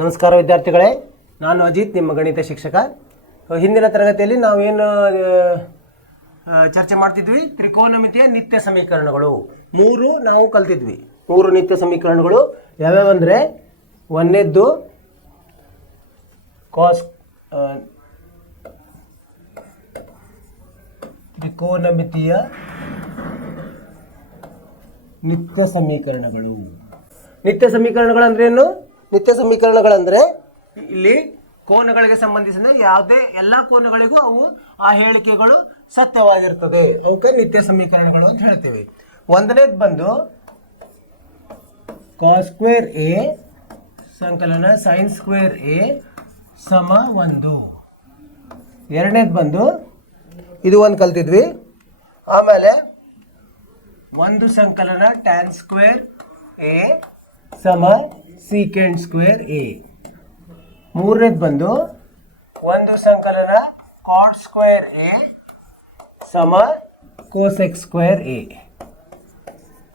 ನಮಸ್ಕಾರ ವಿದ್ಯಾರ್ಥಿಗಳೇ, ನಾನು ಅಜಿತ್, ನಿಮ್ಮ ಗಣಿತ ಶಿಕ್ಷಕ. ಹಿಂದಿನ ತರಗತಿಯಲ್ಲಿ ನಾವೇನು ಚರ್ಚೆ ಮಾಡ್ತಿದ್ವಿ, ತ್ರಿಕೋನಮಿತಿಯ ನಿತ್ಯ ಸಮೀಕರಣಗಳು ಮೂರು ನಾವು ಕಲ್ತಿದ್ವಿ. ಮೂರು ನಿತ್ಯ ಸಮೀಕರಣಗಳು ಯಾವ್ಯಾವಂದರೆ, ಒಂದನೇದ್ದು ತ್ರಿಕೋನಮಿತಿಯ ನಿತ್ಯ ಸಮೀಕರಣಗಳು. ನಿತ್ಯ ಸಮೀಕರಣಗಳಂದ್ರೆ ಏನು? ನಿತ್ಯ ಸಮೀಕರಣಗಳಂದರೆ ಇಲ್ಲಿ ಕೋನಗಳಿಗೆ ಸಂಬಂಧಿಸಿದ ಯಾವುದೇ ಎಲ್ಲ ಕೋನಗಳಿಗೂ ಅವು ಆ ಹೇಳಿಕೆಗಳು ಸತ್ಯವಾಗಿರ್ತದೆ. ಅವಕ್ಕೆ ನಿತ್ಯ ಸಮೀಕರಣಗಳು ಅಂತ ಹೇಳ್ತೇವೆ. ಒಂದನೇದು ಬಂದು ಕಾಸ್ ಸ್ಕ್ವೇರ್ ಎ ಸಂಕಲನ ಸೈನ್ ಸ್ಕ್ವೇರ್ ಎ ಸಮ 1. ಎರಡನೇದು ಬಂದು ಇದು ಒಂದು ಕಲ್ತಿದ್ವಿ. ಆಮೇಲೆ 1 ಸಂಕಲನ ಟ್ಯಾನ್ ಸ್ಕ್ವೇರ್ ಎ ಸಮ ಸೀಕೆಂಡ್ ಸ್ಕ್ವೇರ್ ಎ. ಮೂರನೇದು ಬಂದು 1 ಸಂಕಲನ ಕಾಟ್ ಸ್ಕ್ವೇರ್ ಎ ಸಮ ಕೋಸೆಕ್ ಸ್ಕ್ವೇರ್ ಎ.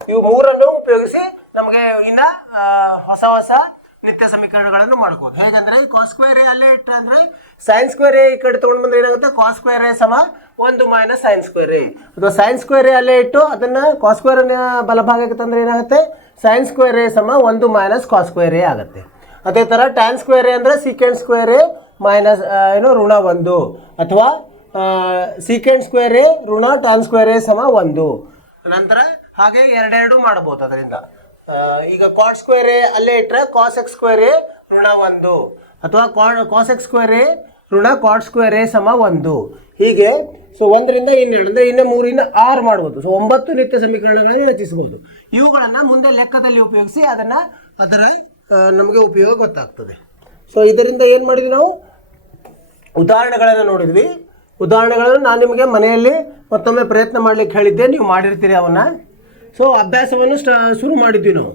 ಇವು ಮೂರನ್ನು ಉಪಯೋಗಿಸಿ ನಮಗೆ ಇನ್ನು ಹೊಸ ಹೊಸ ನಿತ್ಯ ಸಮೀಕರಣಗಳನ್ನು ಮಾಡ್ಬೋದು. ಹೇಗಂದ್ರೆ ಕಾಸ್ ಸ್ಕ್ವೇರ್ ಎ ಅಲ್ಲೇ ಇಟ್ಟು ಅಂದರೆ ಸೈನ್ ಸ್ಕ್ವೇರ್ ಎ ಈ ಕಡೆ ತೊಗೊಂಡು ಬಂದ್ರೆ ಏನಾಗುತ್ತೆ, ಕಾಸ್ ಸ್ಕ್ವೇರ್ ಎ ಸಮ 1 ಮೈನಸ್ ಸೈನ್ ಸ್ಕ್ವೇರ್ ಎ. ಅಥವಾ ಸೈನ್ ಸ್ಕ್ವೇರ್ ಎ ಅಲ್ಲೇ ಇಟ್ಟು ಅದನ್ನು ಕಾಸ್ ಸ್ಕ್ವೇರ್ ಬಲಭಾಗಕ್ಕೆ ತಂದರೆ ಏನಾಗುತ್ತೆ, ಸೈನ್ ಸ್ಕ್ವೇರ್ ಎ ಸಮ 1 ಮೈನಸ್ ಕಾಸ್ ಸ್ಕ್ವೇರ್ ಎ ಆಗುತ್ತೆ. ಅದೇ ಥರ ಟ್ಯಾನ್ ಸ್ಕ್ವೇರ್ ಎ ಅಂದರೆ ಸೀಕೆಂಡ್ ಸ್ಕ್ವೇರ್ ಎ ಮೈನಸ್ ಋಣ 1, ಅಥವಾ ಸೀಕೆಂಡ್ ಸ್ಕ್ವೇರ್ ಎ ಋಣ ಟ್ಯಾನ್ ಸ್ಕ್ವೇರ್ ಎ ಸಮ 1. ನಂತರ ಹಾಗೆ ಎರಡೆರಡು ಮಾಡ್ಬೋದು. ಅದರಿಂದ ಈಗ ಕಾಟ್ ಸ್ಕ್ವೇರ್ ಎ ಅಲ್ಲೇ ಇಟ್ಟರೆ ಕಾಸ್ ಎಕ್ಸ್ ಸ್ಕ್ವೇರ್ ಎ ಋಣ 1, ಅಥವಾ ಕಾಸ್ ಎಕ್ಸ್ ಸ್ಕ್ವೇರ್ ಎ ಋಣ ಕಾಟ್ ಸ್ಕ್ವೇರ್ ಎ ಸಮ 1. ಹೀಗೆ ಸೊ 1ರಿಂದ 12 ಅಂದರೆ ಇನ್ನು 3ರಿಂದ 6 ಮಾಡ್ಬೋದು. ಸೊ 9 ನಿತ್ಯ ಸಮೀಕರಣಗಳನ್ನು ರಚಿಸ್ಬೋದು. ಇವುಗಳನ್ನು ಮುಂದೆ ಲೆಕ್ಕದಲ್ಲಿ ಉಪಯೋಗಿಸಿ ಅದರ ನಮಗೆ ಉಪಯೋಗ ಗೊತ್ತಾಗ್ತದೆ. ಸೊ ಇದರಿಂದ ಏನು ಮಾಡಿದ್ವಿ, ನಾವು ಉದಾಹರಣೆಗಳನ್ನು ನೋಡಿದ್ವಿ. ಉದಾಹರಣೆಗಳನ್ನು ನಾನು ನಿಮಗೆ ಮನೆಯಲ್ಲಿ ಮತ್ತೊಮ್ಮೆ ಪ್ರಯತ್ನ ಮಾಡಲಿಕ್ಕೆ ಹೇಳಿದ್ದೆ, ನೀವು ಮಾಡಿರ್ತೀರಿ ಅವನ್ನ. ಸೊ ಅಭ್ಯಾಸವನ್ನು ಶುರು ಮಾಡಿದ್ವಿ ನಾವು.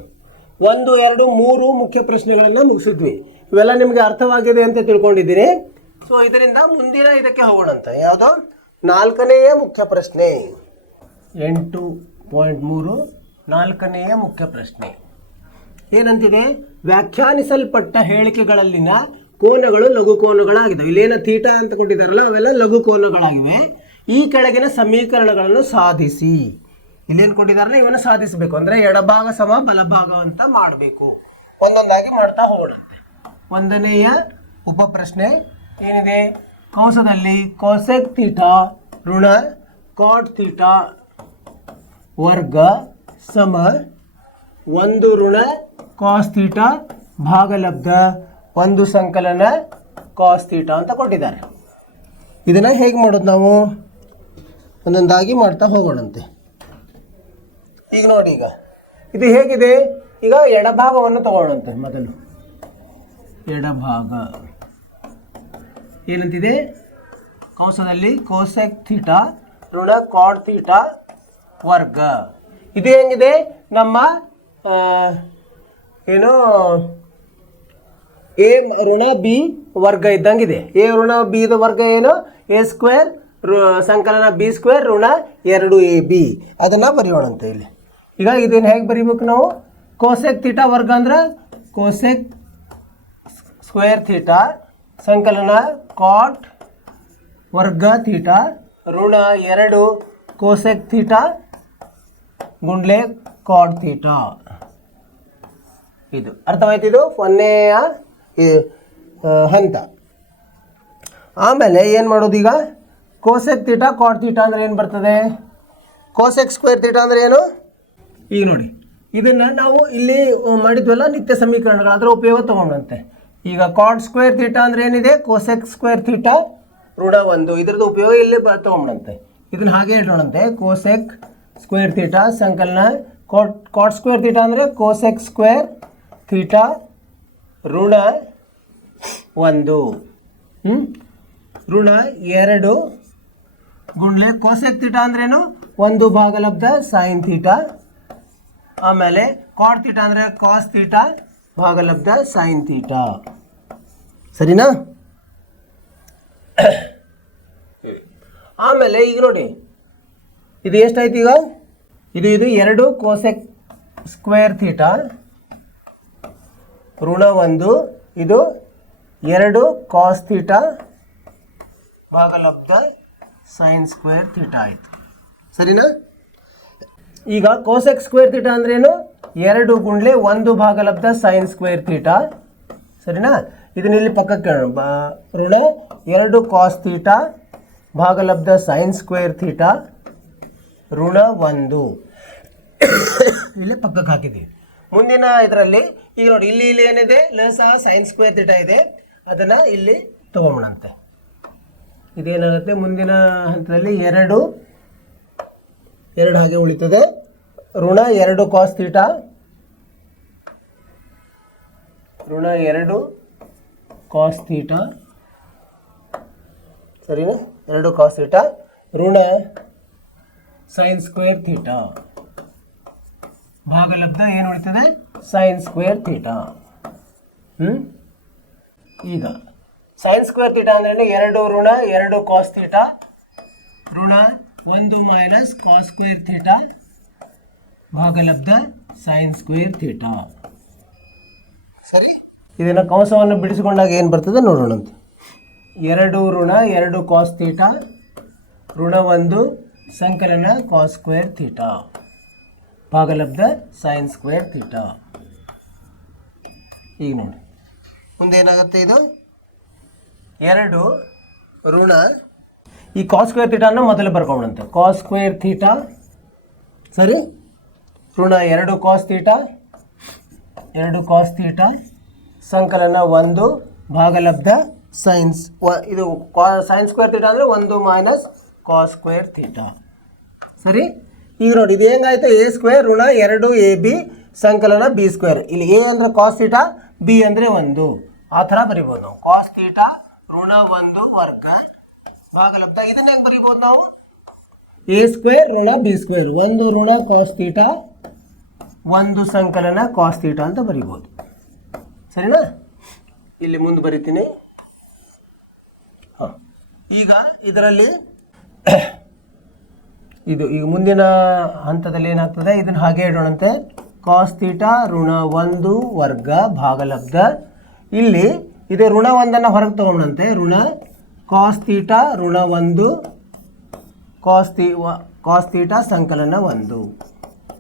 1, 2, 3 ಮುಖ್ಯ ಪ್ರಶ್ನೆಗಳನ್ನು ಮುಗಿಸಿದ್ವಿ. ಇವೆಲ್ಲ ನಿಮಗೆ ಅರ್ಥವಾಗಿದೆ ಅಂತ ತಿಳ್ಕೊಂಡಿದ್ದೀನಿ. ಸೊ ಇದರಿಂದ ಮುಂದಿನ ಇದಕ್ಕೆ ಹೋಗೋಣಂತ. ಯಾವುದೋ 4ನೆಯ ಮುಖ್ಯ ಪ್ರಶ್ನೆ, 8.3 4ನೆಯ ಮುಖ್ಯ ಪ್ರಶ್ನೆ ಏನಂತಿದೆ, ವ್ಯಾಖ್ಯಾನಿಸಲ್ಪಟ್ಟ ಹೇಳಿಕೆಗಳಲ್ಲಿನ ಕೋನಗಳು ಲಘು ಕೋನಗಳಾಗಿದ್ದಾವೆ. ಇಲ್ಲೇನ ಥೀಟಾ ಅಂತ ಕೊಟ್ಟಿದ್ದಾರಲ್ಲ, ಅವೆಲ್ಲ ಲಘು ಕೋನಗಳಾಗಿವೆ. ಈ ಕೆಳಗಿನ ಸಮೀಕರಣಗಳನ್ನು ಸಾಧಿಸಿ. ಇಲ್ಲೇನು ಕೊಟ್ಟಿದ್ದಾರಲ್ಲ, ಇವನ್ನು ಸಾಧಿಸಬೇಕು. ಅಂದರೆ ಎಡಭಾಗ ಸಮ ಬಲಭಾಗ ಅಂತ ಮಾಡಬೇಕು. ಒಂದೊಂದಾಗಿ ಮಾಡ್ತಾ ಹೋಗೋಣಂತೆ. 1ನೆಯ ಉಪಪ್ರಶ್ನೆ ಏನಿದೆ, ಕಂಸದಲ್ಲಿ ಕೋಸೆಕ್ ಥೀಟಾ ಋಣ ಕಾಟ್ ಥೀಟಾ ವರ್ಗ ಸಮ 1 ಋಣ ಕಾಸ್ ಥೀಟಾ ಭಾಗಲಬ್ಧ 1 ಸಂಕಲನ ಕಾಸ್ ಥೀಟಾ ಅಂತ ಕೊಟ್ಟಿದ್ದಾರೆ. ಇದನ್ನು ಹೇಗೆ ಮಾಡೋದು, ನಾವು ಒಂದೊಂದಾಗಿ ಮಾಡ್ತಾ ಹೋಗೋಣಂತೆ. ಈಗ ನೋಡಿ, ಈಗ ಇದು ಹೇಗಿದೆ, ಈಗ ಎಡಭಾಗವನ್ನು ತಗೊಳ್ಳೋಣಂತೆ. ಮೊದಲು ಎಡಭಾಗ ಏನಂತಿದೆ, ಕಂಸದಲ್ಲಿ ಕೋಸೆಕ್ ಥೀಟಾ ಋಣ ಕಾಟ್ ಥೀಟಾ ವರ್ಗ. ಇದು ಹೆಂಗಿದೆ, ನಮ್ಮ ಏನು ಎ ಋಣ ಬಿ ವರ್ಗ ಇದ್ದಂಗಿದೆ. ಎ ಋಣ ಬಿ ದ ವರ್ಗ ಏನು, ಎ ಸ್ಕ್ವೇರ್ ಸಂಕಲನ ಬಿ ಸ್ಕ್ವೇರ್ ಋಣ 2ab. ಅದನ್ನು ಬರೆಯೋಣಂತೆ ಇಲ್ಲಿ. ಈಗ ಇದನ್ನು ಹೇಗೆ ಬರೀಬೇಕು ನಾವು, ಕೋಸೆಕ್ ಥೀಟಾ ವರ್ಗ ಅಂದ್ರೆ ಕೋಸೆಕ್ ಸ್ಕ್ವೇರ್ ಥೀಟಾ ಸಂಕಲನ ಕಾಟ್ ವರ್ಗ ಥೀಟಾ ಋಣ 2 ಕೋಸೆಕ್ ಥೀಟಾ ಗುಂಡ್ಲೆ ಕಾಟ್ ಥೀಟಾ. ಇದು ಅರ್ಥವಾಯ್ತು. ಇದು 1ನೆಯ ಹಂತ. ಆಮೇಲೆ ಏನು ಮಾಡೋದು, ಈಗ ಕೋಸೆಕ್ ಥೀಟಾ ಕಾಟ್ ಥೀಟಾ ಅಂದರೆ ಏನು ಬರ್ತದೆ, ಕೋಸೆಕ್ ಸ್ಕ್ವೇರ್ ಥೀಟಾ ಅಂದರೆ ಏನು. ಈಗ ನೋಡಿ, ಇದನ್ನು ನಾವು ಇಲ್ಲಿ ಮಾಡಿದ್ವಲ್ಲ ನಿತ್ಯ ಸಮೀಕರಣಗಳು, ಅದರ ಉಪಯೋಗ ತಗೊಂಡಂತೆ. ಈಗ ಕಾಟ್ ಸ್ಕ್ವೇರ್ ಥೀಟಾ ಅಂದರೆ ಏನಿದೆ, ಕೋಸೆಕ್ ಸ್ಕ್ವೇರ್ ಥೀಟಾ ಋಣ 1. ಇದ್ರದ್ದು ಉಪಯೋಗ ಇಲ್ಲಿ ತಗೊಂಡಂತೆ. ಇದನ್ನು ಹಾಗೆ ಇಟ್ಟೋಣಂತೆ, ಕೋಸೆಕ್ ಸ್ಕ್ವೇರ್ ಥೀಟಾ ಸಂಕಲನ ಕಾಟ್ ಸ್ಕ್ವೇರ್ ಥೀಟಾ ಅಂದರೆ ಕೋಸೆಕ್ ಸ್ಕ್ವೇರ್ ಥೀಟಾ ಋಣ 1 ಋಣ 2 ಗುಂಡ್ಲೆ ಕೋಸೆಕ್ ಥೀಟಾ ಅಂದ್ರೇನು, 1 ಭಾಗಲಬ್ಧ ಸೈನ್ ಥೀಟಾ. ಆಮೇಲೆ ಕಾಟ್ ಥೀಟಾ ಅಂದರೆ ಕಾಸ್ ಥೀಟಾ ಭಾಗಲಬ್ಧ ಸೈನ್ ಥೀಟಾ. ಸರಿನಾ? ಆಮೇಲೆ ಈಗ ನೋಡಿ, ಇದು ಎಷ್ಟಾಯ್ತು, ಈಗ ಇದು 2 ಕೋಸೆಕ್ ಸ್ಕ್ವೇರ್ ಥೀಟಾ ಋಣ 1 ಇದು 2 ಕಾಸ್ ಥೀಟಾ ಭಾಗಲಬ್ಧ ಸೈನ್ ಸ್ಕ್ವೇರ್ ಥೀಟಾ ಆಯಿತು. ಸರಿನಾ? ಈಗ ಕೋಸೆಕ್ ಸ್ಕ್ವೇರ್ ಥೀಟಾ ಅಂದ್ರೇನು? 2 ಗುಂಡ್ಲೆ 1 ಭಾಗಲಬ್ಧ ಸೈನ್ ಸ್ಕ್ವೇರ್ ಥೀಟಾ. ಸರಿನಾ? ಇದನ್ನ ಇಲ್ಲಿ ಪಕ್ಕಕ್ಕೆ ಋಣ 2 ಕಾಸ್ ಥೀಟಾ ಭಾಗಲಬ್ಧ ಸೈನ್ ಸ್ಕ್ವೇರ್ ಥೀಟಾ ಋಣ 1 ಇಲ್ಲೇ ಪಕ್ಕಕ್ಕೆ ಹಾಕಿದ್ದೀವಿ. ಮುಂದಿನ ಇದರಲ್ಲಿ ಈಗ ನೋಡಿ ಇಲ್ಲಿ ಏನಿದೆ ಸಹ ಸೈನ್ ಸ್ಕ್ವೇರ್ ಥೀಟಾ ಇದೆ, ಅದನ್ನು ಇಲ್ಲಿ ತಗೊಂಬಣಂತೆ. ಇದೇನಾಗುತ್ತೆ ಮುಂದಿನ ಹಂತದಲ್ಲಿ 2 ಹಾಗೆ ಉಳಿತದೆ. ಋಣ 2 ಕಾಸ್ ಥೀಟಾ ಋಣ 2 ಕಾಸ್ ಥೀಟಾ. ಸರಿನಾ? 2 ಕಾಸ್ ಥೀಟಾ ಋಣ ಸೈನ್ ಸ್ಕ್ವೇರ್ ಥೀಟಾ ಭಾಗಲಬ್ಧ ಏನು ಉಳಿತದೆ? Sine square theta. ಈಗ ಸೈನ್ ಸ್ಕ್ವೇರ್ ಥೀಟಾ ಅಂದ್ರೆ 2 ಋಣ 2 ಕಾಸ್ ಥೀಟಾ ಋಣ 1 ಮೈನಸ್ ಕಾಸ್ ಸ್ಕ್ವೇರ್ ಥೀಟಾ ಭಾಗಲಬ್ಧ ಸೈನ್ ಸ್ಕ್ವೇರ್ ಥೀಟಾ. ಸರಿ, ಇದನ್ನು ಕಂಸವನ್ನು ಬಿಡಿಸಿಕೊಂಡಾಗ ಏನು ಬರ್ತದೆ ನೋಡೋಣಂತೆ. 2 ಋಣ 2 ಕಾಸ್ ಥೀಟಾ ಋಣ 1 ಸಂಕಲನ ಕಾಸ್ ಸ್ಕ್ವೇರ್ ಥೀಟಾ ಭಾಗಲಬ್ಧ ಸೈನ್ ಸ್ಕ್ವೇರ್ ಥೀಟಾ. ಈಗ ನೋಡಿ ಮುಂದೆ ಏನಾಗುತ್ತೆ, ಇದು 2 ಋಣ ಈ ಕಾಸ್ ಸ್ಕ್ವೇರ್ ಥೀಟಾನ ಮೊದಲು ಬರ್ಕೊಂಡಂತೆ ಕಾಸ್ ಸ್ಕ್ವೇರ್ ಥೀಟಾ. ಸರಿ, ಋಣ 2 ಕಾಸ್ ಥೀಟಾ 2 ಕಾಸ್ ಥೀಟಾ ಸಂಕಲನ 1 ಭಾಗಲಬ್ಧ ಸೈನ್ಸ್ ಇದು ಸೈನ್ ಸ್ಕ್ವೇರ್ ಥೀಟಾ ಅಂದರೆ 1 ಮೈನಸ್ ಕಾಸ್ ಸ್ಕ್ವೇರ್ ಥೀಟಾ. ಸರಿ, ಈಗ ನೋಡಿ ಇದು ಹೆಂಗಾಯ್ತು? ಎ ಸ್ಕ್ವೇರ್ ಋಣ 2 AB ಸಂಕಲನ ಬಿ ಸ್ಕ್ವೇರ್. ಇಲ್ಲಿ ಎ ಅಂದರೆ ಕಾಸ್ ಥೀಟಾ, ಬಿ ಅಂದರೆ 1, ಆ ಥರ ಬರಿಬೋದು ನಾವು. ಕಾಸ್ ಥೀಟಾ ಋಣ 1 ವರ್ಗ ಭಾಗಲಬ್ಧ. ಇದನ್ನ ಹೆಂಗೆ ಬರಿಬೋದು ನಾವು? ಎ ಸ್ಕ್ವೇರ್ ಋಣ ಬಿ ಸ್ಕ್ವೇರ್ 1 ಋಣ ಕಾಸ್ ಥೀಟಾ 1 ಸಂಕಲನ ಕಾಸ್ ಥೀಟಾ ಅಂತ ಬರಿಬೋದು. ಸರಿನಾ? ಇಲ್ಲಿ ಮುಂದೆ ಬರಿತೀನಿ. ಈಗ ಇದರಲ್ಲಿ ಇದು ಈಗ ಮುಂದಿನ ಹಂತದಲ್ಲಿ ಏನಾಗ್ತದೆ, ಇದನ್ನು ಹಾಗೆ ಇಡೋಣಂತೆ. ಕಾಸ್ ಥೀಟಾ ಋಣ 1 ವರ್ಗ ಭಾಗಲಬ್ಧ. ಇಲ್ಲಿ ಇದು ಋಣ 1 ಹೊರಗೆ ತಗೊಂಡಂತೆ ಋಣ ಕಾಸ್ ಥೀಟಾ ಋಣ 1 ಕಾಸ್ ಥೀಟಾ ಸಂಕಲನ 1.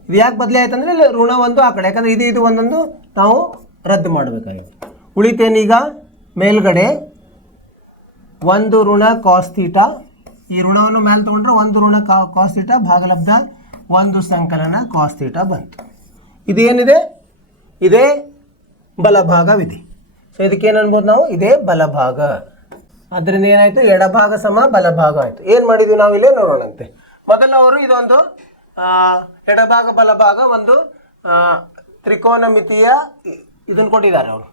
ಇದು ಯಾಕೆ ಬದಲಿ ಆಯ್ತು ಅಂದರೆ ಇಲ್ಲಿ ಋಣ 1 ಆ ಕಡೆ, ಯಾಕಂದರೆ ಇದು ಒಂದೊಂದು ನಾವು ರದ್ದು ಮಾಡಬೇಕಾಗಿದೆ. ಉಳಿತೇನೀಗ ಮೇಲ್ಗಡೆ 1 ಋಣ ಕಾಸ್ ಥೀಟಾ, ಈ ಋಣವನ್ನು ಮೇಲೆ ತೊಗೊಂಡ್ರೆ 1 ಋಣ ಕಾಸ್ ಥೀಟಾ ಭಾಗಲಬ್ಧ 1 ಸಂಕಲನ ಕಾಸ್ ಥೀಟಾ ಬಂತು. ಇದೇನಿದೆ? ಇದೇ ಬಲಭಾಗವಿದೆ. ಸೊ ಇದಕ್ಕೇನು ಅನ್ಬೋದು ನಾವು? ಇದೇ ಬಲಭಾಗ. ಅದರಿಂದ ಏನಾಯಿತು? ಎಡಭಾಗ ಸಮ ಬಲಭಾಗ ಆಯಿತು. ಏನು ಮಾಡಿದ್ವಿ ನಾವು ಇಲ್ಲೇ ನೋಡೋಣಂತೆ. ಮೊದಲು ಅವರು ಇದೊಂದು ಎಡಭಾಗ ಬಲಭಾಗ ಒಂದು ತ್ರಿಕೋನಮಿತಿಯ ಇದನ್ನು ಕೊಟ್ಟಿದ್ದಾರೆ ಅವರು.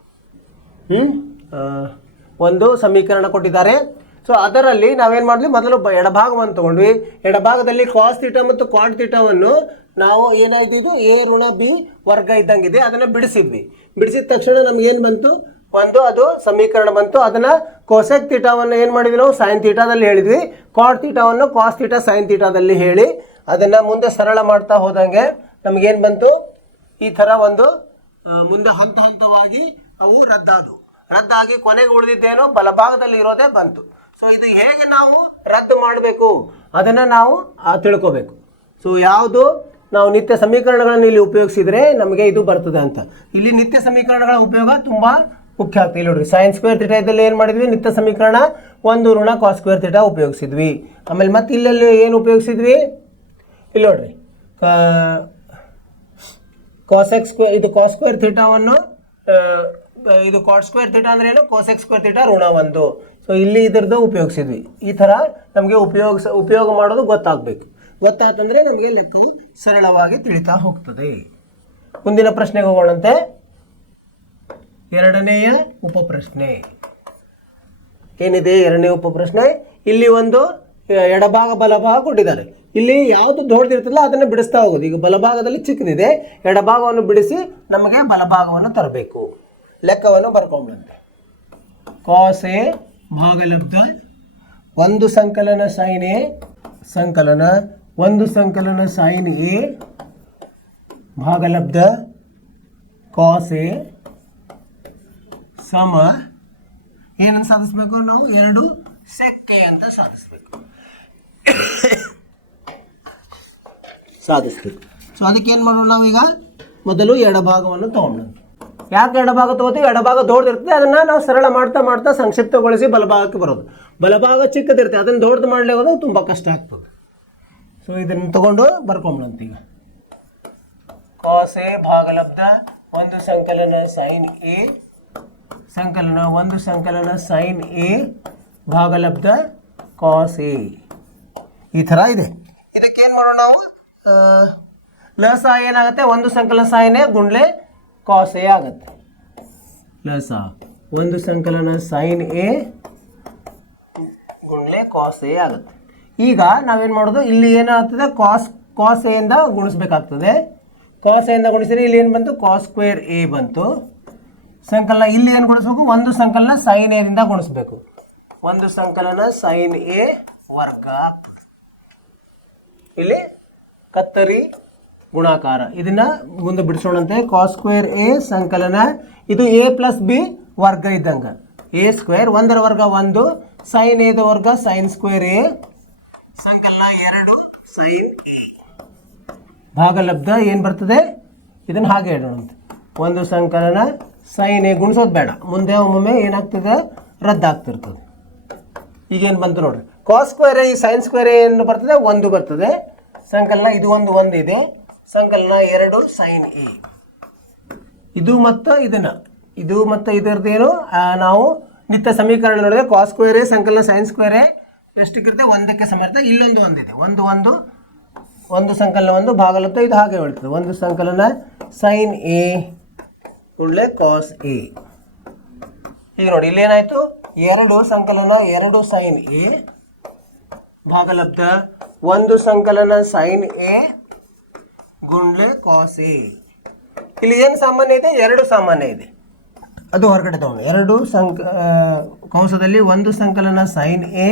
ಒಂದು ಸಮೀಕರಣ ಕೊಟ್ಟಿದ್ದಾರೆ. ಸೊ ಅದರಲ್ಲಿ ನಾವೇನು ಮಾಡಿದ್ವಿ, ಮೊದಲು ಎಡಭಾಗವನ್ನು ತೊಗೊಂಡ್ವಿ. ಎಡಭಾಗದಲ್ಲಿ ಕಾಸ್ ಥೀಟಾ ಮತ್ತು ಕಾಟ್ ಥೀಟಾವನ್ನು ನಾವು ಏನಾಯ್ತು, ಇದು ಎ ಋಣ ಬಿ ವರ್ಗ ಇದ್ದಂಗಿದೆ, ಅದನ್ನು ಬಿಡಿಸಿದ್ವಿ. ಬಿಡಿಸಿದ ತಕ್ಷಣ ನಮಗೇನು ಬಂತು? ಅದು ಸಮೀಕರಣ ಬಂತು. ಅದನ್ನು ಕೋಸೆಕ್ ಥೀಟಾವನ್ನು ಏನು ಮಾಡಿದ್ವಿ ನಾವು? ಸೈನ್ ಥೀಟಾದಲ್ಲಿ ಹೇಳಿದ್ವಿ. ಕಾಟ್ ಥೀಟಾವನ್ನು ಕಾಸ್ ಥೀಟಾ ಸೈನ್ ಥೀಟಾದಲ್ಲಿ ಹೇಳಿ ಅದನ್ನು ಮುಂದೆ ಸರಳ ಮಾಡ್ತಾ ಹೋದಂಗೆ ನಮಗೇನು ಬಂತು? ಈ ಥರ ಒಂದು ಮುಂದೆ ಹಂತ ಹಂತವಾಗಿ ಅವು ರದ್ದಾಗಿ ಕೊನೆಗೆ ಉಳಿದಿದ್ದೇನೋ ಬಲಭಾಗದಲ್ಲಿ ಇರೋದೇ ಬಂತು. ಸೊ ಇದು ಹೇಗೆ ನಾವು ರದ್ದು ಮಾಡಬೇಕು ಅದನ್ನು ನಾವು ತಿಳ್ಕೋಬೇಕು. ಸೊ ಯಾವುದು ನಾವು ನಿತ್ಯ ಸಮೀಕರಣಗಳನ್ನು ಇಲ್ಲಿ ಉಪಯೋಗಿಸಿದರೆ ನಮಗೆ ಇದು ಬರ್ತದೆ ಅಂತ. ಇಲ್ಲಿ ನಿತ್ಯ ಸಮೀಕರಣಗಳ ಉಪಯೋಗ ತುಂಬ ಮುಖ್ಯ ಆಗ್ತದೆ. ಇಲ್ಲಿ ನೋಡ್ರಿ, ಸೈನ್ ಸ್ಕ್ವೇರ್ ಥೀಟಾ ಇದ್ದಲ್ಲಿ ಏನು ಮಾಡಿದ್ವಿ? ನಿತ್ಯ ಸಮೀಕರಣ 1 ಋಣ ಕಾಸ್ ಸ್ಕ್ವೇರ್ ಥೀಟಾ ಉಪಯೋಗಿಸಿದ್ವಿ. ಆಮೇಲೆ ಮತ್ತೆ ಇಲ್ಲೆಲ್ಲಿ ಏನು ಉಪಯೋಗಿಸಿದ್ವಿ? ಇಲ್ಲಿ ನೋಡ್ರಿ, ಕಾಸೆಕ್ ಸ್ಕ್ವೇರ್, ಇದು ಕಾಸ್ ಸ್ಕ್ವೇರ್ ಥೀಟಾವನ್ನು ಇದು ಕಾಟ್ ಸ್ಕ್ವೇರ್ ಥೀಟಾ ಅಂದ್ರೆ ಏನು? ಕೋಸೆಕ್ ಸ್ಕ್ವೇರ್ ಥೀಟಾ ಋಣ 1. ಸೊ ಇಲ್ಲಿ ಇದರದ್ದು ಉಪಯೋಗಿಸಿದ್ವಿ. ಈ ಥರ ನಮಗೆ ಉಪಯೋಗ ಮಾಡೋದು ಗೊತ್ತಾಗಬೇಕು. ಗೊತ್ತಾಯ್ತಂದರೆ ನಮಗೆ ಲೆಕ್ಕವು ಸರಳವಾಗಿ ತಿಳಿತಾ ಹೋಗ್ತದೆ. ಮುಂದಿನ ಪ್ರಶ್ನೆಗೆ ಹೋಗೋಣಂತೆ. ಎರಡನೆಯ ಉಪಪ್ರಶ್ನೆ ಏನಿದೆ? ಎರಡನೇ ಉಪಪ್ರಶ್ನೆ, ಇಲ್ಲಿ ಒಂದು ಎಡಭಾಗ ಬಲಭಾಗ ಕೊಟ್ಟಿದ್ದಾರೆ. ಇಲ್ಲಿ ಯಾವುದು ದೊಡ್ಡದಿರ್ತಲ್ಲ ಅದನ್ನು ಬಿಡಿಸ್ತಾ ಹೋಗೋದು. ಈಗ ಬಲಭಾಗದಲ್ಲಿ ಚಿಕ್ಕದಿದೆ, ಎಡಭಾಗವನ್ನು ಬಿಡಿಸಿ ನಮಗೆ ಬಲಭಾಗವನ್ನು ತರಬೇಕು. ಲೆಕ್ಕವನ್ನು ಬರ್ಕೊಂಡ್ಬಂತೆ. ಕಾಸ್ ಎ ಭಾಗಲಬ್ಧ 1 ಸಂಕಲನ ಸೈನ್ ಎ ಸಂಕಲನ 1 ಸಂಕಲನ ಸೈನ್ ಎ ಭಾಗಲಬ್ಧ ಕಾಸ್ ಎ ಸಮ ಏನಂತ ಸಾಧಿಸ್ಬೇಕು ನಾವು 2 sec a ಅಂತ ಸಾಧಿಸ್ಬೇಕು. ಸೊ ಅದಕ್ಕೆ ಏನು ಮಾಡೋಣ ನಾವೀಗ ಮೊದಲು ಎಡಭಾಗವನ್ನು ತೊಗೊಂಡು, ಯಾಕೆ ಎಡಭಾಗ ತೊಗೋತೀವಿ, ಎಡಭಾಗ ದೊಡ್ಡದಿರ್ತದೆ, ಅದನ್ನು ನಾವು ಸರಳ ಮಾಡ್ತಾ ಮಾಡ್ತಾ ಸಂಕ್ಷಿಪ್ತಗೊಳಿಸಿ ಬಲಭಾಗಕ್ಕೆ ಬರೋದು. ಬಲಭಾಗ ಚಿಕ್ಕದಿರುತ್ತೆ, ಅದನ್ನು ದೊಡ್ಡದು ಮಾಡಲಿ ಹೋಗೋದು ತುಂಬ ಕಷ್ಟ ಆಗ್ತದೆ. ಸೊ ಇದನ್ನು ತಗೊಂಡು ಬರ್ಕೊಂಬಿಡಂತ. ಈಗ ಕಾಸ್ ಎ ಭಾಗಲಬ್ಧ ಒಂದು ಸಂಕಲನ ಸೈನ್ ಎ ಸಂಕಲನ ಒಂದು ಸಂಕಲನ ಸೈನ್ ಎ ಭಾಗಲಬ್ಧ ಕಾಸ್ ಎ, ಈ ಥರ ಇದೆ. ಇದಕ್ಕೇನು ಮಾಡೋಣ ನಾವು, ಲಸ ಏನಾಗುತ್ತೆ, ಒಂದು ಸಂಕಲನ ಸೈನ್ ಎ ಗುಂಡ್ಲೆ ಕಾಸ್ ಎ ಆಗುತ್ತೆ. ಲಸ ಒಂದು ಸಂಕಲನ ಸೈನ್ ಎ ಗುಂಡ್ಲೆ ಕಾಸ್ ಎ ಆಗುತ್ತೆ. ಈಗ ನಾವೇನು ಮಾಡೋದು, ಇಲ್ಲಿ ಏನಾಗ್ತದೆ, ಕಾಸ್ ಎ ಇಂದ ಗುಣಿಸ್ಬೇಕಾಗ್ತದೆ. ಕಾಸ್ ಎ ಇಂದ ಗುಣಿಸಿದ್ರೆ ಇಲ್ಲಿ ಏನು ಬಂತು, ಕಾಸ್ ಸ್ಕ್ವೇರ್ ಎ ಬಂತು. ಸಂಕಲನ ಇಲ್ಲಿ ಏನು ಗುಣಿಸ್ಬೇಕು, ಒಂದು ಸಂಕಲನ ಸೈನ್ ಎದಿಂದ ಗುಣಿಸ್ಬೇಕು. ಒಂದು ಸಂಕಲನ ಸೈನ್ ಎ ವರ್ಗ ಆಗ್ತದೆ. ಇಲ್ಲಿ ಕತ್ತರಿ ಗುಣಾಕಾರ, ಇದನ್ನ ಮುಂದೆ ಬಿಡಿಸೋಣಂತೆ. ಕಾಸ್ ಸ್ಕ್ವೇರ್ ಎ ಸಂಕಲನ, ಇದು ಎ ಪ್ಲಸ್ ಬಿ ವರ್ಗ ಇದ್ದಂಗೆ, ಎ ಸ್ಕ್ವೇರ್, ಒಂದರ ವರ್ಗ 1, ಸೈನ್ ಎದ ವರ್ಗ ಸೈನ್ ಸ್ಕ್ವೇರ್ ಎ ಸಂಕಲನ 2 ಸೈನ್ ಎ ಭಾಗಲಬ್ಧ ಏನು ಬರ್ತದೆ, ಇದನ್ನು ಹಾಗೆ ಹೇಳೋಣಂತೆ. ಒಂದು ಸಂಕಲನ ಸೈನ್ ಎ ಗುಣಿಸೋದು ಬೇಡ, ಮುಂದೆ ಒಮ್ಮೊಮ್ಮೆ ಏನಾಗ್ತದೆ, ರದ್ದಾಗ್ತಿರ್ತದೆ. ಈಗೇನು ಬಂತು ನೋಡ್ರಿ, ಕಾಸ್ ಸ್ಕ್ವೇರ್ ಎ ಈ ಸೈನ್ ಸ್ಕ್ವೇರ್ ಏನು ಬರ್ತದೆ, 1 ಬರ್ತದೆ. ಸಂಕಲನ ಇದು ಒಂದು ಇದೆ, ಸಂಕಲನ 2 ಸೈನ್ ಎ. ಇದು ಮತ್ತು ಇದನ್ನು, ಇದು ಮತ್ತು ಇದರದ್ದೇನು ನಾವು ನಿತ್ಯ ಸಮೀಕರಣ ನೋಡಿದ್ರೆ ಕಾಸ್ ಸ್ಕ್ವೇರ್ ಎ ಸಂಕಲನ ಸೈನ್ ಸ್ಕ್ವೇರ್ ಎ ಎಷ್ಟಕ್ಕಿರುತ್ತೆ, 1ಕ್ಕೆ ಸಮ ಇರ್ತದೆ. ಇಲ್ಲೊಂದು ಒಂದಿದೆ, ಒಂದು ಸಂಕಲನ 1 ಭಾಗಲಬ್ಧ, ಇದು ಹಾಗೆ ಹೇಳ್ತದೆ. ಒಂದು ಸಂಕಲನ ಸೈನ್ ಎ ಗುಂಡ್ಲೆ ಕಾಸ್ ಎ. ಈಗ ನೋಡಿ ಇಲ್ಲೇನಾಯಿತು, 2 ಸಂಕಲನ 2 ಸೈನ್ ಎ ಭಾಗಲಬ್ಧ ಒಂದು ಸಂಕಲನ ಸೈನ್ ಎ ಗುಂಡ್ಲೆ ಕಾಸ್ ಎ. ಇಲ್ಲಿ ಏನು ಸಾಮಾನ್ಯ ಇದೆ, 2 ಸಾಮಾನ್ಯ ಇದೆ, ಅದು ಹೊರಗಡೆ ತಗೊಂಡು 2 ಕಂಸದಲ್ಲಿ ಒಂದು ಸಂಕಲನ ಸೈನ್ ಎ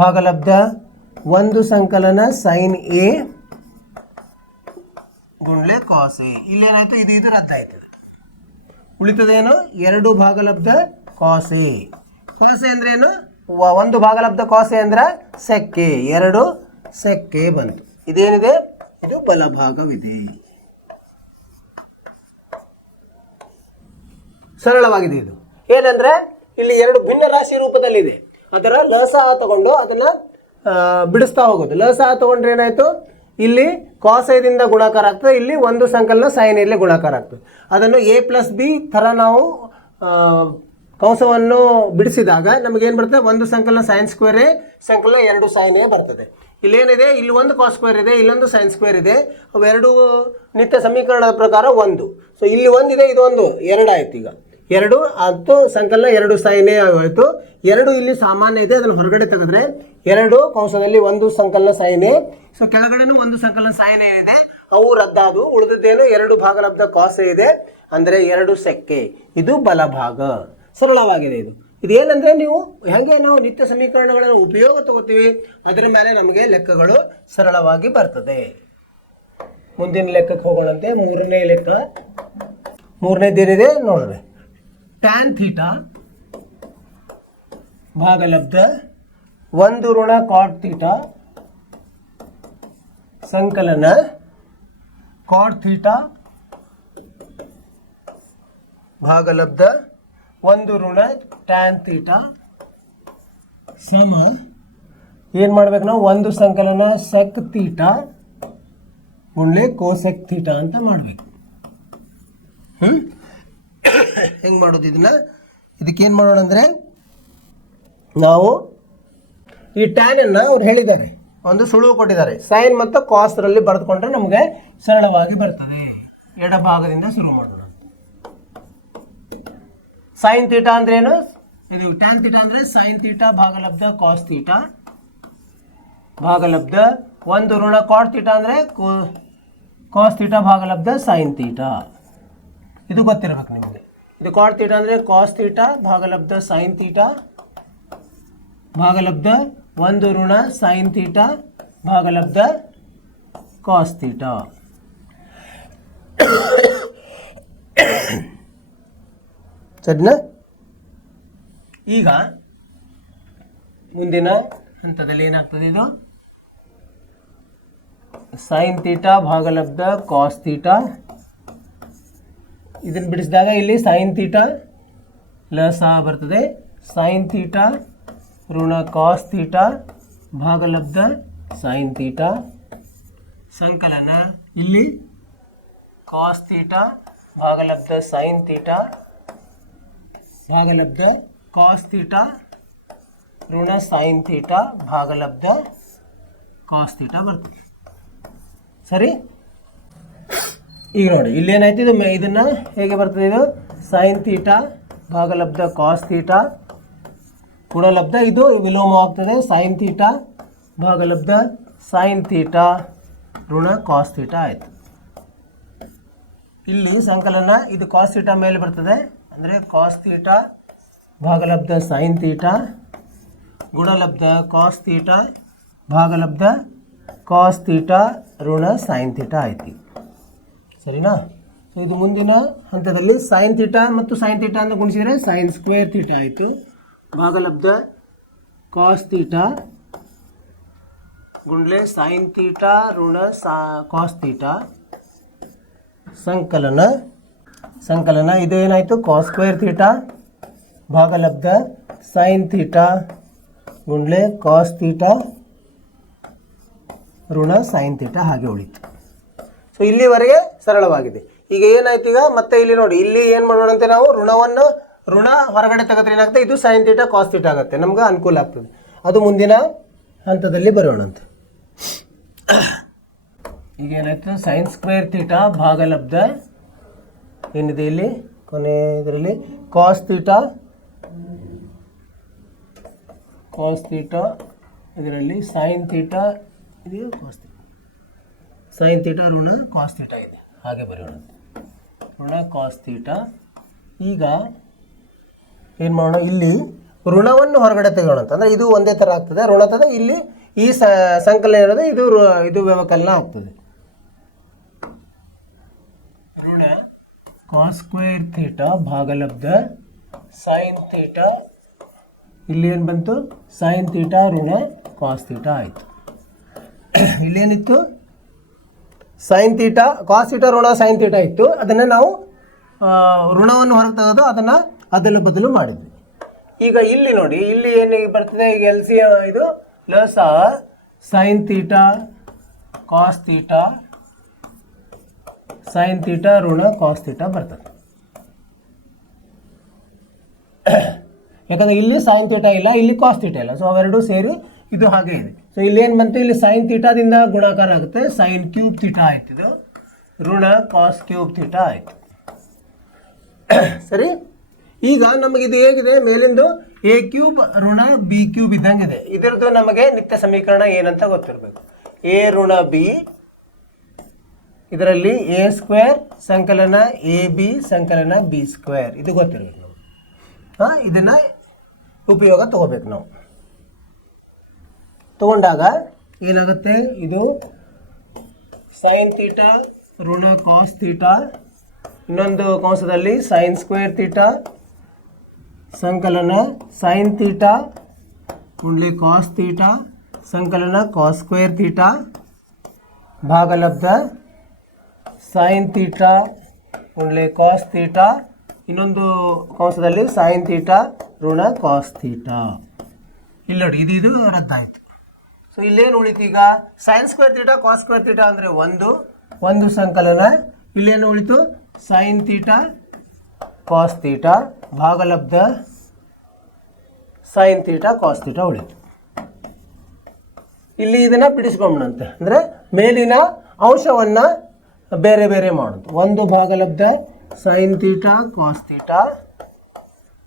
ಭಾಗಲಬ್ಧ ಒಂದು ಸಂಕಲನ ಸೈನ್ ಎ ಗುಂಡ್ಲೆ ಕಾಸ್ ಎ. ಇಲ್ಲೇನಾಯ್ತು, ಇದು ರದ್ದಾಯ್ತದೆ. ಉಳಿತದೇನು, 2 ಭಾಗಲಬ್ಧ ಕಾಸ್ ಎ. ಕಾಸ್ ಎ ಅಂದ್ರೆ ಏನು, ಒಂದು ಭಾಗಲಬ್ಧ ಕಾಸ್ ಎ ಅಂದ್ರೆ ಸೆಕ್ಕೆ, 2 ಸೆಕ್ಕೆ ಬಂತು. ಇದೇನಿದೆ, ಇದು ಬಲಭಾಗವಿದೆ. ಸರಳವಾಗಿದೆ. ಇದು ಏನಂದ್ರೆ ಇಲ್ಲಿ 2 ಭಿನ್ನ ರಾಶಿ ರೂಪದಲ್ಲಿದೆ, ಅದರ ಲಸ ತಗೊಂಡು ಅದನ್ನ ಬಿಡಿಸ್ತಾ ಹೋಗೋದು. ಲಸ ತಗೊಂಡ್ರೆ ಏನಾಯ್ತು, ಇಲ್ಲಿ ಕಾಸ್ ಎದಿಂದ ಗುಣಾಕಾರ ಆಗ್ತದೆ, ಇಲ್ಲಿ ಒಂದು ಸಂಕಲನ ಸೈನ್ ಎಲ್ಲಿ ಗುಣಾಕಾರ ಆಗ್ತದೆ. ಅದನ್ನು ಎ ಪ್ಲಸ್ ಬಿ ಥರ ನಾವು ಕಂಸವನ್ನು ಬಿಡಿಸಿದಾಗ ನಮಗೇನು ಬರ್ತದೆ, ಒಂದು ಸಂಕಲನ ಸೈನ್ ಸ್ಕ್ವೇರ್ ಎ ಸಂಕಲನ 2 ಸೈನ್ ಎ ಬರ್ತದೆ. ಇಲ್ಲೇನಿದೆ, ಇಲ್ಲಿ ಒಂದು ಕಾಸ್ ಸ್ಕ್ವೇರ್ ಇದೆ, ಇಲ್ಲೊಂದು ಸೈನ್ ಸ್ಕ್ವೇರ್ ಇದೆ, ಅವೆರಡು ನಿತ್ಯ ಸಮೀಕರಣದ ಪ್ರಕಾರ 1. ಸೊ ಇಲ್ಲಿ 1 ಇದೆ, ಇದು 1, 2 ಆಯ್ತು. ಈಗ 2 ಅದು ಸಂಕಲನ 2 ಸೈನ್ ಎ ಆಯಿತು. 2 ಇಲ್ಲಿ ಸಾಮಾನ್ಯ ಇದೆ, ಅದನ್ನು ಹೊರಗಡೆ ತೆಗೆದ್ರೆ 2 ಕಂಸದಲ್ಲಿ ಒಂದು ಸಂಕಲನ ಸೈನ್ ಎ. ಸೊ ಕೆಳಗಡೆನೂ ಒಂದು ಸಂಕಲನ ಸೈನ್ ಎ ಇದೆ, ಅವು ರದ್ದಾದು. ಉಳಿದದ್ದೇನು 2 ಭಾಗಲಬ್ಧ ಕಾಸ್ ಎ ಇದೆ, ಅಂದರೆ 2 ಸೆಕ್ಕೆ. ಇದು ಬಲಭಾಗ. ಸರಳವಾಗಿದೆ. ಇದೇನಂದ್ರೆ ನೀವು ಹೇಗೆ ನಾವು ನಿತ್ಯ ಸಮೀಕರಣಗಳನ್ನು ಉಪಯೋಗ ತಗೋತೀವಿ, ಅದರ ಮೇಲೆ ನಮಗೆ ಲೆಕ್ಕಗಳು ಸರಳವಾಗಿ ಬರ್ತದೆ. ಮುಂದಿನ ಲೆಕ್ಕಕ್ಕೆ ಹೋಗೋಣಂತೆ. ಮೂರನೇ ಲೆಕ್ಕ, ಮೂರನೇದೇನಿದೆ ನೋಡ್ರಿ, ಟ್ಯಾನ್ ಥೀಟಾ ಭಾಗಲಬ್ಧ ಒಂದು ಋಣ ಕಾಟ್ ಥೀಟಾ ಸಂಕಲನ ಕಾಟ್ ಥೀಟಾ ಭಾಗಲಬ್ಧ ಒಂದು ಋಣ ಟ್ಯಾನ್ ಥೀಟಾ ಸಮ ಏನು ಮಾಡ್ಬೇಕು ನಾವು, ಒಂದು ಸಂಕಲನ sec theta only cosec theta ಅಂತ ಮಾಡಬೇಕು. ಹೆಂಗೆ ಮಾಡೋದು ಇದಕ್ಕೇನು ಮಾಡೋಣ ಅಂದರೆ, ನಾವು ಈ ಟ್ಯಾನನ್ನು ಅವ್ರು ಹೇಳಿದ್ದಾರೆ, ಒಂದು ಸುಳುವು ಕೊಟ್ಟಿದ್ದಾರೆ, ಸೈನ್ ಮತ್ತು ಕಾಸ್ರಲ್ಲಿ ಬರೆದುಕೊಂಡ್ರೆ ನಮಗೆ ಸರಳವಾಗಿ ಬರ್ತದೆ. ಎಡಭಾಗದಿಂದ ಶುರು ಮಾಡೋಣ. ಸೈನ್ ಥೀಟಾ ಅಂದ್ರೆ ಏನು, ಇದು ಟ್ಯಾನ್ ಥೀಟಾ ಅಂದರೆ ಸೈನ್ ಥೀಟಾ ಭಾಗಲಬ್ಧ ಕಾಸ್ ಥೀಟಾ ಭಾಗಲಬ್ಧ ಒಂದು ಋಣ ಕಾಟ್ ಥೀಟಾ ಅಂದರೆ ಕಾಸ್ ಥೀಟಾ ಭಾಗಲಬ್ಧ ಸೈನ್ ಥೀಟಾ. ಇದು ಗೊತ್ತಿರಬೇಕು ನಿಮಗೆ. ಇದು ಕಾಟ್ ಥೀಟಾ ಅಂದರೆ ಕಾಸ್ ಥೀಟಾ ಭಾಗಲಬ್ಧ ಸೈನ್ ಥೀಟಾ ಭಾಗಲಬ್ಧ ಒಂದು ಋಣ ಸೈನ್ ಥೀಟಾ ಭಾಗಲಬ್ಧ ಕಾಸ್ ಥೀಟಾ. ಸರಿನಾ? ಈಗ ಮುಂದಿನ ಹಂತದಲ್ಲಿ ಏನಾಗ್ತದೆ, ಇದು ಸೈನ್ ತೀಟಾ ಭಾಗಲಬ್ಧ ಕಾಸ್ ತೀಟಾ. ಇದನ್ನು ಬಿಡಿಸಿದಾಗ ಇಲ್ಲಿ ಸೈನ್ ತೀಟಾ ಲಸ ಬರ್ತದೆ. ಸೈನ್ ತೀಟಾ ಋಣ ಕಾಸ್ ತೀಟಾ ಭಾಗಲಬ್ಧ ಸೈನ್ ತೀಟಾ ಸಂಕಲನ ಇಲ್ಲಿ ಕಾಸ್ ತೀಟಾ ಭಾಗಲಬ್ಧ ಸೈನ್ ತೀಟಾ ಭಾಗಲಬ್ಧ ಕಾಸ್ ತೀಟಾ ಋಣ ಸೈನ್ ತೀಟಾ ಭಾಗಲಬ್ಧ ಕಾಸ್ ತೀಟಾ ಬರ್ತದೆ. ಸರಿ, ಈಗ ನೋಡಿ ಇಲ್ಲೇನಾಯ್ತು, ಇದು ಇದನ್ನು ಹೇಗೆ ಬರ್ತದೆ, ಇದು ಸೈನ್ ತೀಟಾ ಭಾಗಲಬ್ಧ ಕಾಸ್ ತೀಟಾ ಗುಣಲಬ್ಧ, ಇದು ವಿಲೋಮವಾಗ್ತದೆ ಸೈನ್ ತೀಟಾ ಭಾಗಲಬ್ಧ ಸೈನ್ ತೀಟಾ ಋಣ ಕಾಸ್ ತೀಟಾ ಆಯಿತು. ಇಲ್ಲಿ ಸಂಕಲನ ಇದು ಕಾಸ್ ತೀಟಾ ಮೇಲೆ ಬರ್ತದೆ, ಅಂದರೆ ಕಾಸ್ ತೀಟಾ ಭಾಗಲಬ್ಧ ಸೈನ್ ತೀಟಾ ಗುಣಲಬ್ಧ ಕಾಸ್ ತೀಟಾ ಭಾಗಲಬ್ಧ ಕಾಸ್ ತೀಟಾ ಋಣ ಸೈನ್ ತೀಟಾ ಆಯ್ತು. ಸರಿನಾ? ಸೊ ಇದು ಮುಂದಿನ ಹಂತದಲ್ಲಿ ಸೈನ್ ತೀಟಾ ಮತ್ತು ಸೈನ್ ತೀಟಾ ಅಂತ ಗುಣಿಸಿದರೆ ಸೈನ್ ಸ್ಕ್ವೇರ್ ತೀಟಾ ಆಯಿತು ಭಾಗಲಬ್ಧ ಕಾಸ್ ತೀಟಾ ಗುಂಡ್ಲೆ ಸೈನ್ ತೀಟಾ ಋಣ ಕಾಸ್ ತೀಟಾ ಸಂಕಲನ ಇದು ಏನಾಯಿತು, ಕಾಸ್ ಸ್ಕ್ವೇರ್ ತೀಟಾ ಭಾಗಲಬ್ಧ ಸೈನ್ ತೀಟಾ ಗುಂಡ್ಲೆ ಕಾಸ್ ತೀಟಾ ಋಣ ಸೈನ್ ತೀಟಾ ಹಾಗೆ ಉಳಿತು. ಸೊ ಇಲ್ಲಿವರೆಗೆ ಸರಳವಾಗಿದೆ. ಈಗ ಏನಾಯ್ತು, ಈಗ ಮತ್ತೆ ಇಲ್ಲಿ ನೋಡಿ, ಇಲ್ಲಿ ಏನು ಮಾಡೋಣಂತೆ ನಾವು, ಋಣ ಹೊರಗಡೆ ತೆಗೆದ್ರೆ ಏನಾಗುತ್ತೆ, ಇದು ಸೈನ್ ತೀಟಾ ಕಾಸ್ ತೀಟಾ ಆಗುತ್ತೆ, ನಮ್ಗೆ ಅನುಕೂಲ ಆಗ್ತದೆ. ಅದು ಮುಂದಿನ ಹಂತದಲ್ಲಿ ಬರೋಣಂತೆ. ಈಗ ಏನಾಯ್ತು, ಸೈನ್ ಸ್ಕ್ವೇರ್ ತೀಟಾ ಭಾಗಲಬ್ಧ ಏನಿದೆ ಇಲ್ಲಿ ಕೊನೆ ಇದರಲ್ಲಿ ಕಾಸ್ ತೀಟಾ ಇದರಲ್ಲಿ ಸೈನ್ ತೀಟಾ ಇದು ಕಾಸ್ ತೀಟಾ, ಸೈನ್ ತೀಟಾ ಋಣ ಕಾಸ್ ತೀಟಾ ಇದೆ, ಹಾಗೆ ಬರೆಯೋಣಂತೆ ಋಣ ಕಾಸ್ ತೀಟಾ. ಈಗ ಏನು ಮಾಡೋಣ, ಇಲ್ಲಿ ಋಣವನ್ನು ಹೊರಗಡೆ ತೆಗೆಯೋಣ ಅಂದರೆ ಇದು ಒಂದೇ ಥರ ಆಗ್ತದೆ, ಋಣತದ ಇಲ್ಲಿ ಈ ಸಂಕಲನ ಇರೋದು, ಇದು ವ್ಯವಕಲನ ಆಗ್ತದೆ. ಋಣ ಕಾಸ್ ಸ್ಕ್ವೇರ್ ಥೀಟಾ ಭಾಗಲಬ್ಧ ಸೈನ್ ಥೀಟಾ, ಇಲ್ಲಿ ಏನು ಬಂತು, ಸೈನ್ ಥೀಟಾ ಋಣ ಕಾಸ್ ಥೀಟಾ ಆಯಿತು. ಇಲ್ಲೇನಿತ್ತು, ಸೈನ್ ಥೀಟಾ ಕಾಸ್ ಥೀಟಾ ಋಣ ಸೈನ್ ಥೀಟಾ ಇತ್ತು, ಅದನ್ನು ನಾವು ಋಣವನ್ನು ಹೊರಗೆ ತೆಗೆದು ಅದನ್ನು ಅದಲು ಬದಲು ಮಾಡಿದ್ವಿ. ಈಗ ಇಲ್ಲಿ ನೋಡಿ, ಇಲ್ಲಿ ಏನು ಬರ್ತದೆ, ಈಗ ಎಲ್ ಸಿ ಇದು ಲಸ sine theta cos theta sine theta ಋಣ ಕಾಸ್ ಥೀಟಾ ಬರ್ತದೆ. ಯಾಕಂದರೆ ಇಲ್ಲಿ ಸೈನ್ ಥೀಟಾ ಇಲ್ಲ, ಇಲ್ಲಿ ಕಾಸ್ ಥೀಟಾ ಇಲ್ಲ, ಸೊ ಅವೆರಡೂ ಸೇರಿ ಇದು ಹಾಗೆ ಇದೆ. ಸೊ ಇಲ್ಲೇನು ಬಂತು, ಇಲ್ಲಿ ಸೈನ್ ಥೀಟಾದಿಂದ ಗುಣಾಕಾರ ಆಗುತ್ತೆ, ಸೈನ್ ಕ್ಯೂಬ್ ಥೀಟಾ ಆಯ್ತು, ಇದು ಋಣ ಕಾಸ್ ಕ್ಯೂಬ್ ಥೀಟಾ ಆಯಿತು. ಸರಿ, ಈಗ ನಮಗಿದು ಹೇಗಿದೆ, ಮೇಲಿಂದು ಎ ಕ್ಯೂಬ್ ಋಣ ಬಿ ಕ್ಯೂಬ್ ಇದ್ದಂಗಿದೆ. ಇದರದ್ದು ನಮಗೆ ನಿತ್ಯ ಸಮೀಕರಣ ಏನಂತ ಗೊತ್ತಿರಬೇಕು. ಎ ಋಣ ಬಿ, ಇದರಲ್ಲಿ ಎ ಸ್ಕ್ವೇರ್ ಸಂಕಲನ ಎ ಬಿ ಸಂಕಲನ ಬಿ ಸ್ಕ್ವೇರ್, ಇದು ಗೊತ್ತಿರಬೇಕು ನಾವು. ಇದನ್ನು ಉಪಯೋಗ ತಗೋಬೇಕು ನಾವು. ತಗೊಂಡಾಗ ಏನಾಗುತ್ತೆ, ಇದು ಸೈನ್ ಥೀಟಾ ಋಣ ಕಾಸ್ ಥೀಟಾ, ಇನ್ನೊಂದು ಕಂಸದಲ್ಲಿ ಸೈನ್ ಸ್ಕ್ವೇರ್ ಥೀಟಾ ಸಂಕಲನ ಸೈನ್ ಥೀಟಾ ಗುಂಡ್ಲಿ ಕಾಸ್ ಥೀಟಾ ಸಂಕಲನ ಕಾಸ್ ಸ್ಕ್ವೇರ್ ಥೀಟಾ ಭಾಗಲಬ್ಧ ಸೈನ್ ಥೀಟಾ ಗುಂಡ್ಲಿ ಕಾಸ್ ಥೀಟಾ, ಇನ್ನೊಂದು ಕಂಸದಲ್ಲಿ ಸೈನ್ ಥೀಟಾ ಋಣ ಕಾಸ್ ಥೀಟಾ. ಇಲ್ಲಿ ನೋಡಿ, ಇದು ರದ್ದಾಯಿತು. ಸೊ ಇಲ್ಲೇನು ಉಳಿತು, ಈಗ sine square theta cos square theta ಅಂದರೆ ಒಂದು ಸಂಕಲನ, ಇಲ್ಲೇನು ಉಳಿತು, ಸೈನ್ ಥೀಟಾ ಕಾಸ್ ಥೀಟಾ ಭಾಗಲಬ್ಧ ಸೈನ್ ಥೀಟಾ ಕಾಸ್ ಥೀಟಾ ಉಳಿತು. ಇಲ್ಲಿ ಇದನ್ನು ಬಿಡಿಸ್ಕೊಂಬಂತೆ, ಅಂದರೆ ಮೇಲಿನ ಅಂಶವನ್ನು ಬೇರೆ ಬೇರೆ ಮಾಡೋದು. ಒಂದು ಭಾಗಲಬ್ಧ ಸೈನ್ ಥೀಟಾ ಕಾಸ್ ಥೀಟಾ,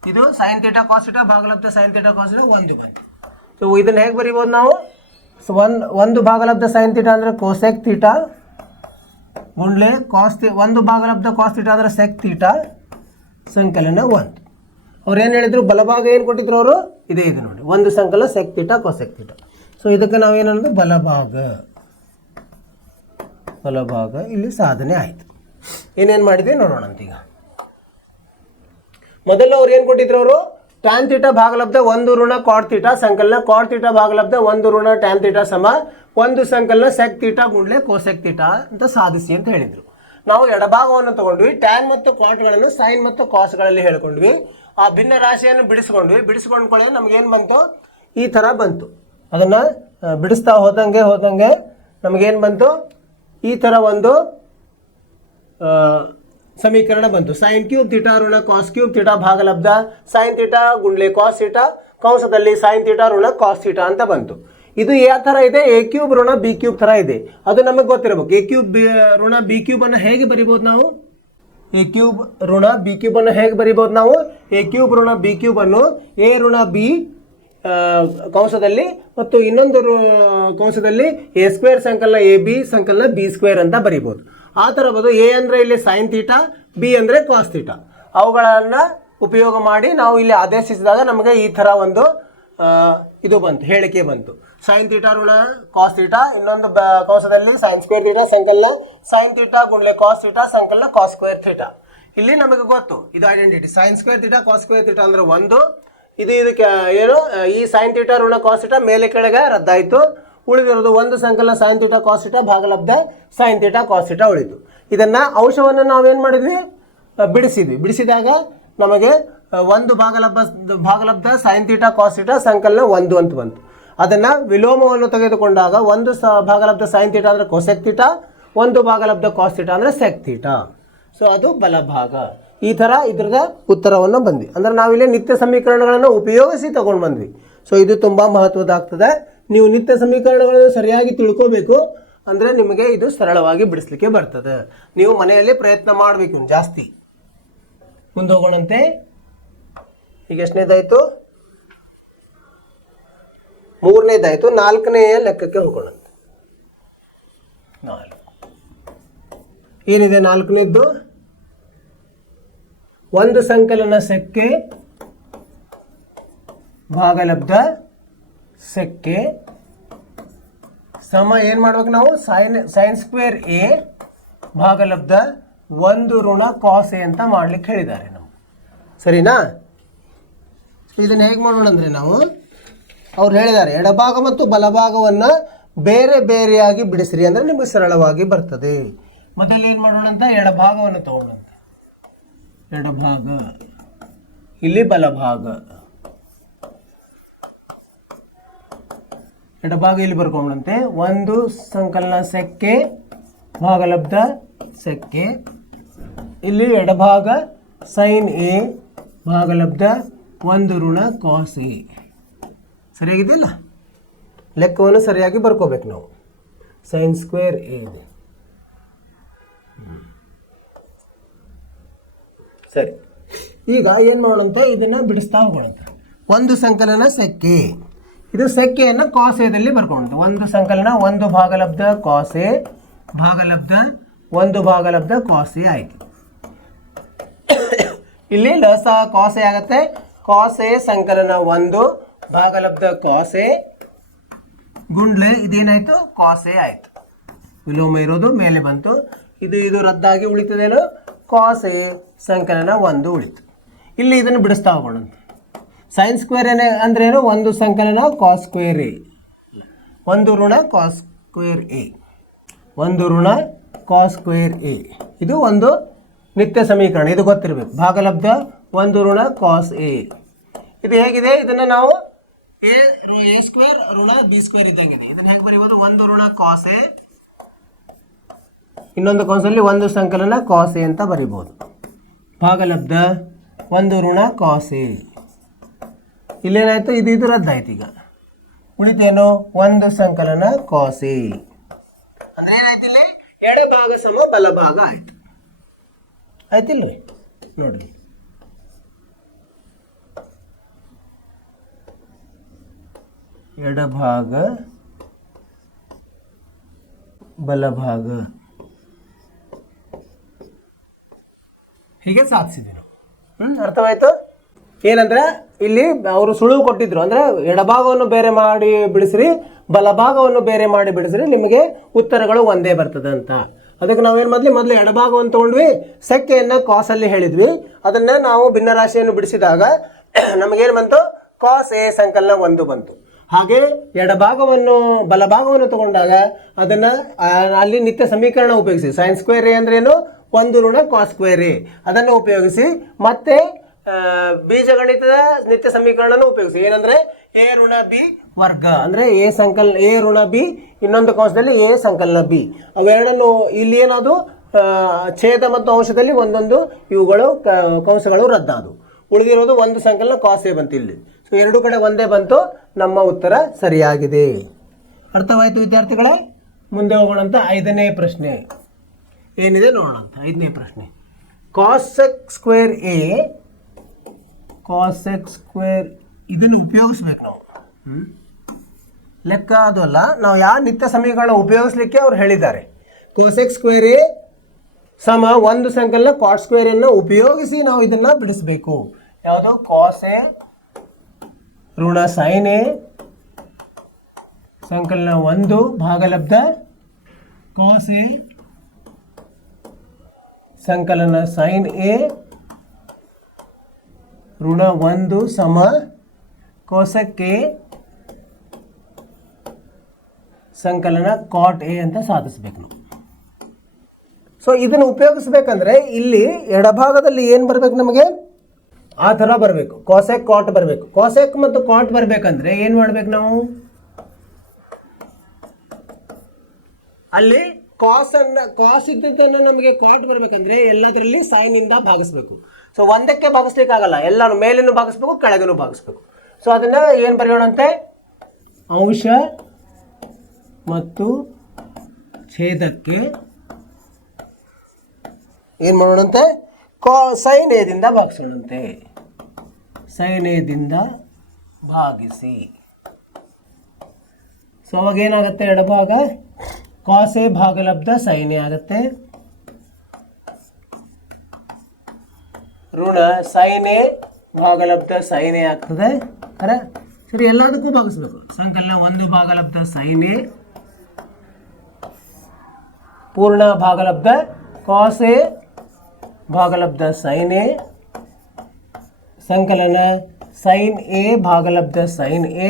ಇದು ಸೈನ್ ಥೀಟಾ ಕಾಸ್ ಥೀಟಾ ಭಾಗಲಬ್ಧ ಸೈನ್ ಥೀಟಾ ಕಾಸ್ ಥೀಟಾ ಒಂದು ಬಂತು. ಸೊ ಇದನ್ನು ಹೇಗೆ ಬರೀಬೋದು ನಾವು, ಒಂದು ಭಾಗಲಬ್ಧ ಸೈನ್ ಥೀಟಾ ಅಂದರೆ ಕೋಸೆಕ್ ಥೀಟಾ ಗುಂಡ್ಲೆ ಒಂದು ಭಾಗಲಬ್ಧ ಕಾಸ್ ಥೀಟಾ ಅಂದರೆ ಸೆಕ್ ಥೀಟಾ ಸಂಕಲನ 1. ಅವ್ರು ಏನು ಹೇಳಿದ್ರು, ಬಲಭಾಗ ಏನು ಕೊಟ್ಟಿದ್ರು ಅವರು, ಇದು ನೋಡಿ, ಒಂದು ಸಂಕಲನ sec theta cosec theta. So ಇದಕ್ಕೆ ನಾವೇನಂದ್ರೆ ಬಲಭಾಗ ಇಲ್ಲಿ ಸಾಧನೆ ಆಯಿತು. ಏನೇನು ಮಾಡಿದ್ವಿ ನೋಡೋಣ ಈಗ. ಮೊದಲು ಅವ್ರು ಏನು ಕೊಟ್ಟಿದ್ರು ಅವರು ಟ್ಯಾನ್ ಥೀಟಾ ಭಾಗಲಬ್ಧ 1 ಋಣ ಕಾಟ್ ಥೀಟಾ ಸಂಕಲನ ಕಾಟ್ ಥೀಟಾ ಭಾಗಲಬ್ಧ 1 ಋಣ ಟ್ಯಾನ್ ಥೀಟಾ ಸಮ 1 ಸಂಕಲನ ಸೆಕ್ ಥೀಟಾ ಗುಂಡ್ಲೆ ಕೋಸೆಕ್ ಥೀಟಾ ಅಂತ ಸಾಧಿಸಿ ಅಂತ ಹೇಳಿದ್ರು. ನಾವು ಎಡಭಾಗವನ್ನು ತಗೊಂಡ್ವಿ, ಟ್ಯಾನ್ ಮತ್ತು ಕಾಟ್ಗಳನ್ನು ಸೈನ್ ಮತ್ತು ಕಾಸ್ಗಳಲ್ಲಿ ಹೇಳ್ಕೊಂಡ್ವಿ, ಆ ಭಿನ್ನ ರಾಶಿಯನ್ನು ಬಿಡಿಸ್ಕೊಂಡ್ಕೊಳ್ಳಿ ನಮಗೇನು ಬಂತು, ಈ ಥರ ಬಂತು. ಅದನ್ನು ಬಿಡಿಸ್ತಾ ಹೋದಂಗೆ ನಮಗೇನು ಬಂತು, ಈ ಥರ ಒಂದು ಸಮೀಕರಣ ಬಂತು. ಸೈನ್ ಕ್ಯೂಬ್ ಥೀಟಾ ಋಣ ಕಾಸ್ ಕ್ಯೂಬ್ ಥೀಟಾ ಭಾಗಲಬ್ಧ ಸೈನ್ ಥೀಟಾ ಗುಂಡ್ಲೆ ಕಾಸ್ ಥೀಟಾ ಕಂಸದಲ್ಲಿ ಸೈನ್ ಥೀಟಾ ಋಣ ಕಾಸ್ ಥೀಟಾ ಅಂತ ಬಂತು. ಇದು ಯಾವ ಥರ ಇದೆ, ಎ ಕ್ಯೂಬ್ ಋಣ ಬಿ ಕ್ಯೂಬ್ ಥರ ಇದೆ. ಅದು ನಮಗೆ ಗೊತ್ತಿರಬೇಕು. ಎ ಕ್ಯೂಬ್ ಋಣ ಬಿ ಕ್ಯೂಬನ್ನು ಹೇಗೆ ಬರಿಬೋದು ನಾವು, ಎ ಕ್ಯೂಬ್ ಋಣ ಬಿ ಕ್ಯೂಬನ್ನು ಹೇಗೆ ಬರಿಬೋದು ನಾವು, ಎ ಕ್ಯೂಬ್ ಋಣ ಬಿ ಕ್ಯೂಬನ್ನು ಎ ಋಣ ಬಿ ಕಂಸದಲ್ಲಿ ಮತ್ತು ಇನ್ನೊಂದು ಕಂಸದಲ್ಲಿ ಎ ಸ್ಕ್ವೇರ್ ಸಂಕಲನ ಎ ಬಿ ಸಂಕಲನ ಬಿ ಸ್ಕ್ವೇರ್ ಅಂತ ಬರಿಬೋದು. ಆ ಥರ ಬರೋದು. ಎ ಅಂದರೆ ಇಲ್ಲಿ ಸೈನ್ ಥೀಟಾ, ಬಿ ಅಂದರೆ ಕಾಸ್ ಥೀಟಾ, ಅವುಗಳನ್ನು ಉಪಯೋಗ ಮಾಡಿ ನಾವು ಇಲ್ಲಿ ಆದೇಶಿಸಿದಾಗ ನಮಗೆ ಈ ಥರ ಒಂದು ಇದು ಬಂತು, ಹೇಳಿಕೆ ಬಂತು. ಸೈನ್ ಥೀಟಾ ಋಣ ಕಾಸ್ ಥೀಟಾ, ಇನ್ನೊಂದು ಕಂಸದಲ್ಲಿ ಸೈನ್ ಸ್ಕ್ವೇರ್ ಥೀಟಾ ಸಂಕಲನ ಸೈನ್ ಥೀಟಾ ಗುಂಡ್ಲೆ ಕಾಸ್ ಥೀಟಾ ಸಂಕಲನ ಕಾಸ್ ಸ್ಕ್ವೇರ್ ಥೀಟಾ. ಇಲ್ಲಿ ನಮಗೆ ಗೊತ್ತು ಇದು identity. Sine square theta cos square theta ಅಂದರೆ ಒಂದು, ಇದಕ್ಕೆ ಏನು ಈ ಸೈನ್ ಥೀಟಾ ಋಣ ಕಾಸ್ ಥೀಟಾ ಮೇಲೆ ಕೆಳಗೆ ರದ್ದಾಯಿತು. ಉಳಿದಿರೋದು 1 ಸಂಕಲನ ಸೈನ್ ಥೀಟಾ ಕಾಸ್ ಥೀಟಾ ಭಾಗಲಬ್ಧ ಸೈನ್ ಥೀಟಾ ಕಾಸ್ ಥೀಟಾ ಉಳಿತು. ಇದನ್ನು ಅಂಶವನ್ನು ನಾವೇನು ಮಾಡಿದ್ವಿ, ಬಿಡಿಸಿದಾಗ ನಮಗೆ 1 ಭಾಗಲಬ್ಧ ಸೈನ್ ಥೀಟಾ ಕಾಸ್ ಥೀಟಾ ಸಂಕಲನ 1 ಅಂತ ಬಂತು. ಅದನ್ನು ವಿಲೋಮವನ್ನು ತೆಗೆದುಕೊಂಡಾಗ 1 ಭಾಗಲಬ್ಧ ಸೈನ್ ಥೀಟಾ ಅಂದರೆ ಕೋಸೆಕ್ ಥೀಟಾ, 1 ಭಾಗಲಬ್ಧ ಕಾಸ್ ಥೀಟಾ ಅಂದರೆ ಸೆಕ್ ಥೀಟಾ. ಸೊ ಅದು ಬಲಭಾಗ. ಈ ಥರ ಇದ್ರದ ಉತ್ತರವನ್ನು ಬಂದ್ವಿ. ಅಂದರೆ ನಾವಿಲ್ಲಿ ನಿತ್ಯ ಸಮೀಕರಣಗಳನ್ನು ಉಪಯೋಗಿಸಿ ತಗೊಂಡು ಬಂದ್ವಿ. ಸೊ ಇದು ತುಂಬ ಮಹತ್ವದಾಗ್ತದೆ. ನೀವು ನಿತ್ಯ ಸಮೀಕರಣಗಳನ್ನು ಸರಿಯಾಗಿ ತಿಳ್ಕೋಬೇಕು, ಅಂದರೆ ನಿಮಗೆ ಇದು ಸರಳವಾಗಿ ಬಿಡಿಸ್ಲಿಕ್ಕೆ ಬರ್ತದೆ. ನೀವು ಮನೆಯಲ್ಲಿ ಪ್ರಯತ್ನ ಮಾಡಬೇಕು ಜಾಸ್ತಿ. ಮುಂದೆ ಹೋಗೋಣಂತೆ. ಈಗ ಎಷ್ಟನೇದಾಯಿತು, 3ನೇದಾಯಿತು. 4ನೇ ಲೆಕ್ಕಕ್ಕೆ ಹೋಗೋಣಂತೆ. 4 ಏನಿದೆ 4ನೇದ್ದು, 1 ಸಂಕಲನ ಸೆಕ್ಕೆ ಭಾಗಲಬ್ಧ ಸೆಕ್ಕೆ ಸಮ ಏನು ಮಾಡ್ಬೇಕು ನಾವು, ಸೈನ್ ಸ್ಕ್ವೇರ್ ಎ ಭಾಗಲಬ್ಧ 1 ಋಣ ಕಾಸ್ ಎ ಅಂತ ಮಾಡ್ಲಿಕ್ಕೆ ಹೇಳಿದ್ದಾರೆ ನಾವು. ಸರಿನಾ? ಇದನ್ನು ಹೇಗೆ ಮಾಡೋಣ ಅಂದರೆ ನಾವು, ಅವ್ರು ಹೇಳಿದ್ದಾರೆ ಎಡಭಾಗ ಮತ್ತು ಬಲಭಾಗವನ್ನು ಬೇರೆ ಬೇರೆಯಾಗಿ ಬಿಡಿಸ್ರಿ ಅಂದರೆ ನಿಮಗೆ ಸರಳವಾಗಿ ಬರ್ತದೆ. ಮೊದಲು ಏನು ಮಾಡೋಣ ಅಂತ, ಎಡಭಾಗವನ್ನು ತಗೊಳ್ಳೋಣ. ಎಡಭಾಗ, ಇಲ್ಲಿ ಬಲಭಾಗ. ಎಡಭಾಗ ಇಲ್ಲಿ ಬರ್ಕೊಂಡಂತೆ 1 ಸಂಕಲನ ಸೆಕ್ಕೆ ಭಾಗಲಬ್ಧ ಸೆಕ್ಕೆ, ಇಲ್ಲಿ ಎಡಭಾಗ ಸೈನ್ ಎ ಭಾಗಲಬ್ಧ 1 ಋಣ ಕಾಸ್ ಎ. ಸರಿಯಾಗಿದೆಯಲ್ಲ? ಲೆಕ್ಕವನ್ನು ಸರಿಯಾಗಿ ಬರ್ಕೋಬೇಕು ನಾವು. Sine square A. ಸರಿ, ಈಗ ಏನು ಮಾಡೋಣಂತೆ, ಇದನ್ನು ಬಿಡಿಸ್ತಾ ಹೋಗೋಣಂತೆ. 1 ಸಂಕಲನ ಸೆಕ್ಕೆ, ಇದು ಸೆಕ್ಕೆಯನ್ನು ಕಾಸ್ ಎದಲ್ಲಿ ಬರ್ಕೊಂಡು 1 ಸಂಕಲನ 1 ಭಾಗಲಬ್ಧ ಕಾಸ್ ಎ ಭಾಗಲಬ್ಧ 1 ಭಾಗಲಬ್ಧ ಕಾಸ್ ಎ ಆಯಿತು. ಇಲ್ಲಿ ಲಸ ಕಾಸ್ ಎ ಆಗುತ್ತೆ. ಕಾಸ್ ಎ ಸಂಕಲನ 1 ಭಾಗಲಬ್ಧ ಕಾಸ್ ಎ ಗುಂಡ್ಲೆ ಇದೇನಾಯಿತು, ಕಾಸ್ ಎ ಆಯಿತು. ವಿಲೋಮ ಇರೋದು ಮೇಲೆ ಬಂತು. ಇದು ರದ್ದಾಗಿ ಉಳಿತದೇನು, ಕಾಸ್ ಎ ಸಂಕಲನ 1 ಉಳಿತು. ಇಲ್ಲಿ ಇದನ್ನು ಬಿಡಿಸ್ತಾ ಹೋಗೋಣ. ಸೈನ್ ಸ್ಕ್ವೇರ್ ಅಂದ್ರೇನು, 1 ಸಂಕಲನ ಕಾಸ್ ಸ್ಕ್ವೇರ್ ಎ, 1 ಋಣ ಕಾಸ್ ಸ್ಕ್ವೇರ್ ಎ, 1 ಋಣ ಕಾಸ್ ಸ್ಕ್ವೇರ್ ಎ. ಇದು ಒಂದು ನಿತ್ಯ ಸಮೀಕರಣ, ಇದು ಗೊತ್ತಿರಬೇಕು. ಭಾಗಲಬ್ಧ 1 ಋಣ ಕಾಸ್ ಎ. ಇದು ಹೇಗಿದೆ, ಇದನ್ನು ನಾವು ಎ ಸ್ಕ್ವೇರ್ ಋಣ ಬಿ ಸ್ಕ್ವೇರ್ ಇದ್ದಂಗಿದೆ. ಇದನ್ನು ಹೇಗೆ ಬರೀಬೋದು, 1 ಋಣ ಕಾಸ್ ಎ, ಇನ್ನೊಂದು ಕಾನ್ಸಲ್ಲಿ 1 ಸಂಕಲನ ಕಾಸ್ ಎ ಅಂತ ಬರಿಬೋದು. ಭಾಗಲಬ್ಧ 1 ಋಣ ಕಾಸ್ ಎ. ಇಲ್ಲೇನಾಯಿತು, ಇದು ರದ್ದಾಯ್ತು. ಈಗ ಉಳಿತೇನು, 1 ಸಂಕಲನ ಕಾಸ್ ಎ. ಅಂದ್ರೆ ಏನಾಯ್ತು, ಇಲ್ಲಿ ಎಡಭಾಗ ಸಮ ಬಲಭಾಗ ಆಯ್ತು. ಆಯ್ತಿಲ್ರಿ? ನೋಡ್ರಿ, ಎಡಭಾಗ ಬಲಭಾಗ ಹೀಗೆ ಸಾಧಿಸಿದ್ವಿ ನಾವು. ಅರ್ಥವಾಯ್ತು? ಏನಂದ್ರೆ ಇಲ್ಲಿ ಅವರು ಸುಳುವು ಕೊಟ್ಟಿದ್ರು, ಅಂದ್ರೆ ಎಡಭಾಗವನ್ನು ಬೇರೆ ಮಾಡಿ ಬಿಡಿಸ್ರಿ, ಬಲಭಾಗವನ್ನು ಬೇರೆ ಮಾಡಿ ಬಿಡಿಸ್ರಿ, ನಿಮಗೆ ಉತ್ತರಗಳು ಒಂದೇ ಬರ್ತದೆ ಅಂತ. ಅದಕ್ಕೆ ನಾವೇನು ಮೊದಲು ಎಡಭಾಗವನ್ನು ತೊಗೊಂಡ್ವಿ, ಸೆಕ್ಕೆಯನ್ನು ಕಾಸಲ್ಲಿ ಹೇಳಿದ್ವಿ. ಅದನ್ನು ನಾವು ಭಿನ್ನರಾಶಿಯನ್ನು ಬಿಡಿಸಿದಾಗ ನಮಗೇನು ಬಂತು, ಕಾಸ್ ಎ ಸಂಕಲನ 1 ಬಂತು. ಹಾಗೆ ಎಡಭಾಗವನ್ನು ಬಲಭಾಗವನ್ನು ತಗೊಂಡಾಗ ಅದನ್ನು ಅಲ್ಲಿ ನಿತ್ಯ ಸಮೀಕರಣ ಉಪಯೋಗಿಸಿ, ಸೈನ್ ಸ್ಕ್ವೇರ್ ಎ ಅಂದ್ರೇನು 1 ಋಣ ಕಾಸ್ ಸ್ಕ್ವೇರ್ ಎ ಅದನ್ನು ಉಪಯೋಗಿಸಿ, ಮತ್ತೆ ಬೀಜಗಣಿತದ ನಿತ್ಯ ಸಮೀಕರಣನೂ ಉಪಯೋಗಿಸಿ. ಏನಂದರೆ ಎ ಋಣ ಬಿ ವರ್ಗ ಅಂದರೆ ಎ ಋಣ ಬಿ, ಇನ್ನೊಂದು ಕಾಸದಲ್ಲಿ ಎ ಸಂಕಲನ ಬಿ. ಅವೆರಡನ್ನು ಇಲ್ಲಿ ಏನದು ಛೇದ ಮತ್ತು ಅಂಶದಲ್ಲಿ ಒಂದೊಂದು ಇವುಗಳು ಕಂಸಗಳು ರದ್ದಾದವು. ಉಳಿದಿರೋದು ಒಂದು ಸಂಕಲನ ಕಾಸ್ ಎ ಬಂತು ಇಲ್ಲಿ. ಸೊ ಎರಡು ಕಡೆ ಒಂದೇ ಬಂತು, ನಮ್ಮ ಉತ್ತರ ಸರಿಯಾಗಿದೆ. ಅರ್ಥವಾಯಿತು ವಿದ್ಯಾರ್ಥಿಗಳೇ? ಮುಂದೆ ಹೋಗೋಣಂತ 5ನೇ ಪ್ರಶ್ನೆ ಏನಿದೆ ನೋಡೋಣ. 5ನೇ ಪ್ರಶ್ನೆ, cos x square A, cos x square ಇದನ್ನು ಉಪಯೋಗಿಸ್ಬೇಕು ನಾವು. ಲೆಕ್ಕ ಅದು ಅಲ್ಲ, ನಾವು ಯಾವ ನಿತ್ಯ ಸಮೀಕರಣ ಉಪಯೋಗಿಸ್ಲಿಕ್ಕೆ ಅವ್ರು ಹೇಳಿದ್ದಾರೆ. ಕಾಸ್ ಎಕ್ಸ್ ಸ್ಕ್ವೇರ್ ಎ ಸಮ ಒಂದು ಸಂಕಲನ ಕಾಟ್ ಸ್ಕ್ವೇರ್ ಅನ್ನು ಉಪಯೋಗಿಸಿ ನಾವು ಇದನ್ನು ಬಿಡಿಸಬೇಕು. ಯಾವುದು? ಕಾಸ್ ಎ ಋಣ ಸೈನ್ ಎ ಸಂಕಲನ 1 ಭಾಗಲಬ್ಧ ಕಾಸ್ ಎ ಸಂಕಲನ ಸೈನ್ ಎ ಋಣ 1 ಸಮ ಕೋಸೆಕ್ ಎ ಸಂಕಲನ ಕಾಟ್ ಎ ಅಂತ ಸಾಧಿಸಬೇಕು ನಾವು. ಸೊ ಇದನ್ನು ಉಪಯೋಗಿಸ್ಬೇಕಂದ್ರೆ ಇಲ್ಲಿ ಎಡಭಾಗದಲ್ಲಿ ಏನು ಬರಬೇಕು ನಮಗೆ? ಆ ಥರ ಬರಬೇಕು, ಕಾಸೆಕ್ ಕಾಟ್ ಬರಬೇಕು. ಕಾಸೆಕ್ ಮತ್ತು ಕಾಟ್ ಬರಬೇಕಂದ್ರೆ ಏನು ಮಾಡ್ಬೇಕು ನಾವು? ಅಲ್ಲಿ ಕಾಸ್ ಇದ್ದದನ್ನು ನಮಗೆ ಕಾಟ್ ಬರಬೇಕಂದ್ರೆ ಎಲ್ಲದರಲ್ಲಿ ಸೈನ್ ಇಂದ ಭಾಗಿಸ್ಬೇಕು. ಸೊ ಒಂದಕ್ಕೆ ಭಾಗಿಸ್ಲಿಕ್ಕಾಗಲ್ಲ, ಎಲ್ಲಾನು ಮೇಲನ್ನು ಭಾಗಿಸ್ಬೇಕು, ಕೆಳಗನ್ನು ಭಾಗಿಸ್ಬೇಕು. ಸೊ ಅದನ್ನ ಏನು ಬರೆಯೋಣಂತೆ? ಅಂಶ ಮತ್ತು ಛೇದಕ್ಕೆ ಏನು ಮಾಡೋಣಂತೆ? ಸೈನ್ ಎದಿಂದ ಭಾಗಿಸೋಣಂತೆ. ಸೈನ್ ಎದಿಂದ ಭಾಗಿಸಿ. ಸೊ ಅವಾಗ ಏನಾಗುತ್ತೆ? ಎಡಭಾಗ ಕಾಸ್ ಎ ಭಾಗಲಬ್ಧ ಸೈನ್ ಎ ಆಗುತ್ತೆ, ಋಣ ಸೈನ್ ಎ ಭಾಗಲಬ್ಧ ಸೈನ್ ಎ ಆಗ್ತದೆ. ಅರೆ ಸರಿ, ಎಲ್ಲದಕ್ಕೂ ಭಾಗಿಸ್ಬೇಕು. ಸಂಕಲನ 1 ಭಾಗಲಬ್ಧ ಸೈನ್ ಎ ಪೂರ್ಣ ಭಾಗಲಬ್ಧ ಕಾಸ್ ಎ ಭಾಗಲಬ್ಧ ಸೈನ್ ಎ ಸಂಕಲನ ಸೈನ್ ಎ ಭಾಗಲಬ್ಧ ಸೈನ್ ಎ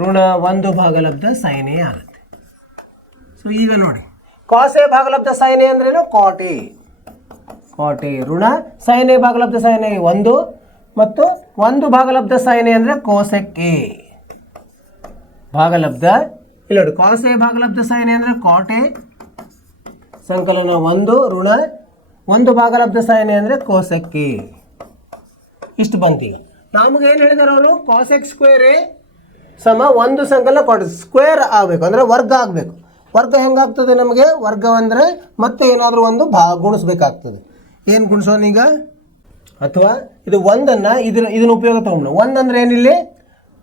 ಋಣ 1 ಭಾಗಲಬ್ಧ ಸೈನ್ ಎ ಆಗುತ್ತೆ. ಸೊ ಈಗ ನೋಡಿ, ಕಾಸ್ ಎ ಭಾಗಲಬ್ಧ ಸೈನ್ ಎ ಅಂದ್ರೇನು? Cot A. ಕಾಟ್ ಎ ಋಣ ಸೈನ್ ಎ ಭಾಗಲಬ್ಧ ಸೈನ್ ಎ 1 ಮತ್ತು 1 ಭಾಗಲಬ್ಧ ಸೈನ್ ಎ ಅಂದರೆ ಕೋಸೆಕ್ ಎ ಭಾಗಲಬ್ಧ. ಇಲ್ಲಿ ನೋಡಿ, ಕಾಸ್ ಎ ಭಾಗಲಬ್ಧ ಸೈನ್ ಎ ಅಂದರೆ ಕಾಟ್ ಎ ಸಂಕಲನ 1 ಋಣ 1 ಭಾಗಲಬ್ಧ ಸೈನ್ ಎ ಅಂದರೆ ಕೋಸೆಕ್ ಎ. ಇಷ್ಟು ಬಂತೀಗ. ನಮಗೆ ಏನು ಹೇಳಿದಾರೆ ಅವರು? ಕಾಸೆಕ್ ಸ್ಕ್ವೇರ್ ಎ ಸಮ 1 ಸಂಕಲನ ಕಾಟ್ ಸ್ಕ್ವೇರ್ ಆಗಬೇಕು, ಅಂದರೆ ವರ್ಗ ಆಗಬೇಕು. ವರ್ಗ ಹೆಂಗಾಗ್ತದೆ ನಮಗೆ? ವರ್ಗ ಅಂದರೆ ಮತ್ತೆ ಏನಾದರೂ ಒಂದು ಗುಣಿಸ್ಬೇಕಾಗ್ತದೆ. ಏನು ಗುಣಿಸೋನೀಗ? ಅಥವಾ ಇದು ಒಂದನ್ನು ಇದನ್ನ ಉಪಯೋಗ ತಗೊಂಡು 1 ಅಂದರೆ ಏನಿಲ್ಲಿ?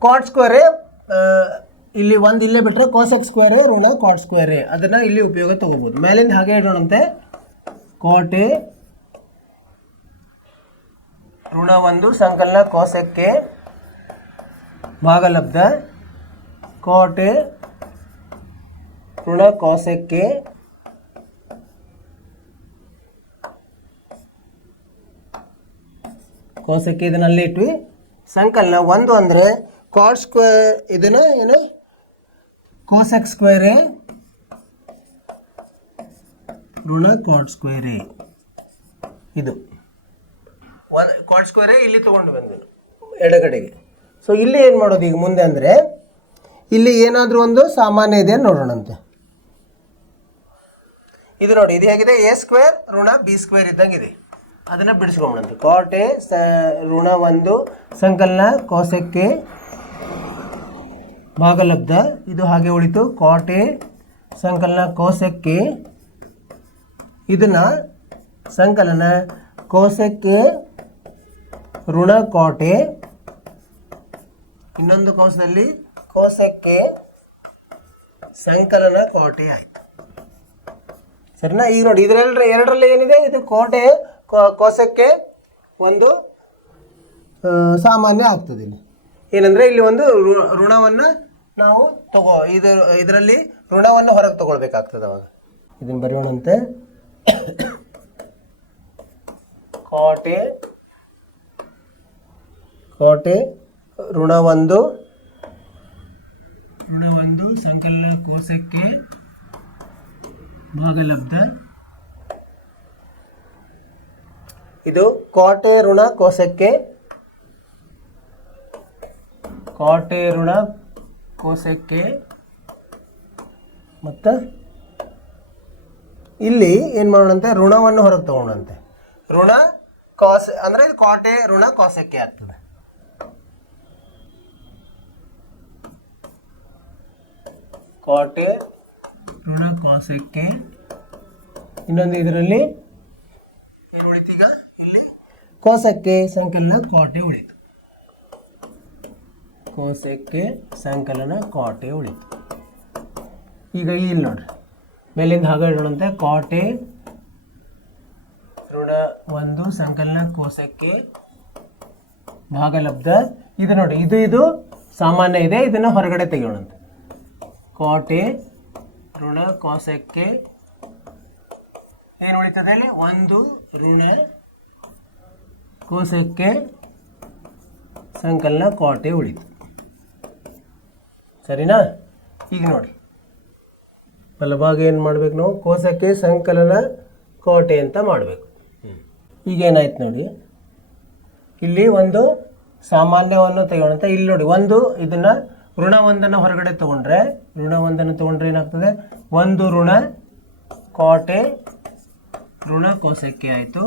Cot square A. ಇಲ್ಲಿ 1 ಇಲ್ಲೇ ಬಿಟ್ಟರೆ ಕೋಸೆಕ್ ಸ್ಕ್ವೇರ್ ಎ ಋಣ ಕಾಟ್ ಸ್ಕ್ವೇರ್ ಎ, ಅದನ್ನು ಇಲ್ಲಿ ಉಪಯೋಗ ತಗೋಬೋದು. ಮೇಲಿಂದ ಹಾಗೆ ಇಡೋಣಂತೆ. ಕಾಟ್ ಎ ಋಣ 1 ಸಂಕಲನ ಕೋಸೆಕ್ ಎ ಭಾಗಲಬ್ಧ ಕಾಟ್ ಎ ಋಣ ಕಾಸೆಕ್ ಎ ಕೋಸೆಕ್ ಇದನ್ನಲ್ಲಿ ಇಟ್ವಿ. ಸಂಕಲನ 1 ಅಂದರೆ ಕಾಟ್ ಸ್ಕ್ವೇರ್, ಇದನ್ನು ಏನು ಕೋಸೆಕ್ ಸ್ಕ್ವೇರ್ ಎ ಋಣ ಕಾಟ್ ಸ್ಕ್ವೇರ್ ಎ. ಇದು ಕಾಟ್ ಸ್ಕ್ವೇರ್ ಎ ಇಲ್ಲಿ ತೊಗೊಂಡು ಬಂದು ಎಡಗಡೆಗೆ. ಸೊ ಇಲ್ಲಿ ಏನು ಮಾಡೋದು ಈಗ ಮುಂದೆ ಅಂದರೆ, ಇಲ್ಲಿ ಏನಾದರೂ ಒಂದು ಸಾಮಾನ್ಯ ಇದೆ ನೋಡೋಣಂತೆ. ಇದು ನೋಡಿ, ಇದು ಹೇಗಿದೆ? ಎ ಸ್ಕ್ವೇರ್ ಋಣ ಬಿ ಸ್ಕ್ವೇರ್ ಇದ್ದಂಗಿದೆ. ಅದನ್ನು ಬಿಡಿಸ್ಕೊಂಬಂತೆ. ಕಾಟ್ ಎ ಋಣ 1 ಸಂಕಲನ ಕೋಸೆಕ್ ಎ ಭಾಗಲಬ್ಧ, ಇದು ಹಾಗೆ ಉಳಿತು. ಕಾಟ್ ಎ ಸಂಕಲನ ಕೋಸೆಕ್ ಎ, ಇದನ್ನು ಸಂಕಲನ ಕೋಸೆಕ್ ಎ ಋಣ ಕಾಟ್ ಎ, ಇನ್ನೊಂದು ಕೋಸದಲ್ಲಿ ಕೋಸೆಕ್ ಎ ಸಂಕಲನ ಕಾಟ್ ಎ ಆಯಿತು. ಸರಿನಾ? ಈಗ ನೋಡಿ, ಎರಡರಲ್ಲಿ ಏನಿದೆ? ಇದು ಕಾಟ್ ಎ ಕೋಸೆಕ್ ಎ ಒಂದು ಸಾಮಾನ್ಯ ಆಗ್ತದೆ. ಇಲ್ಲಿ ಏನಂದರೆ ಇಲ್ಲಿ ಒಂದು ಋಣವನ್ನು ನಾವು ಇದರಲ್ಲಿ ಋಣವನ್ನು ಹೊರಗೆ ತಗೊಳ್ಬೇಕಾಗ್ತದೆ. ಅವಾಗ ಇದನ್ನು ಬರೆಯೋಣಂತೆ. ಕೋಟೆ ಋಣ ಒಂದು ಸಂಕಲನ ಕೋಶಕ್ಕೆ ಭಾಗಲಬ್ಧ. ಇದು ಕೋಟೆ ಋಣ ಕೋಶಕ್ಕೆ ಮತ್ತು ಇಲ್ಲಿ ಏನು ಮಾಡೋಣಂತೆ, ಋಣವನ್ನು ಹೊರಗೆ ತಗೊಳ್ಳಂತೆ. ಋಣ ಕಾಸ ಅಂದರೆ ಕೋಟೆ ಋಣ ಕೋಶಕ್ಕೆ ಆಗ್ತದೆ. ಕೋಟೆ ಋಣ ಕೋಶಕ್ಕೆ. ಇನ್ನೊಂದು ಇದರಲ್ಲಿ ಏನು ಉಳಿತೀಗ, ಇಲ್ಲಿ ಕೋಶಕ್ಕೆ ಸಂಕಲನ ಕೋಟೆ ಉಳಿತು. ಕೋಶಕ್ಕೆ ಸಂಕಲನ ಕೋಟೆ ಉಳಿತು. ಈಗ ಇಲ್ಲಿ ನೋಡ್ರಿ, ಮೇಲಿಂದ ಹಾಗೆ ಇಡೋಣಂತೆ. ಕೋಟೆ ಋಣ ಒಂದು ಸಂಕಲನ ಕೋಶಕ್ಕೆ ಭಾಗಲಬ್ಧ. ಇದು ನೋಡಿ, ಇದು ಸಾಮಾನ್ಯ ಇದೆ, ಇದನ್ನು ಹೊರಗಡೆ ತೆಗೆಯೋಣಂತೆ. ಕೋಟೆ ಋಣ ಕೋಶಕ್ಕೆ ಏನು ಉಳಿತದೆ ಅಲ್ಲಿ, ಒಂದು ಋಣ ಕೋಶಕ್ಕೆ ಸಂಕಲನ ಕೋಟೆ ಉಳಿತು. ಸರಿನಾ? ಈಗ ನೋಡಿ, ಬಲಭಾಗ ಏನು ಮಾಡ್ಬೇಕು ನಾವು, ಕೋಶಕ್ಕೆ ಸಂಕಲನ ಕೋಟೆ ಅಂತ ಮಾಡಬೇಕು. ಈಗ ಏನಾಯ್ತು ನೋಡಿ, ಇಲ್ಲಿ ಒಂದು ಸಾಮಾನ್ಯವನ್ನು ತೆಗೋಣಂತ. ಇಲ್ಲಿ ನೋಡಿ, ಇದನ್ನು ಋಣ ಒಂದನ್ನು ಹೊರಗಡೆ ತೊಗೊಂಡ್ರೆ ಏನಾಗ್ತದೆ, ಒಂದು ಋಣ ಕೋಟೆ ಋಣ ಕೋಶಕ್ಕೆ ಆಯಿತು.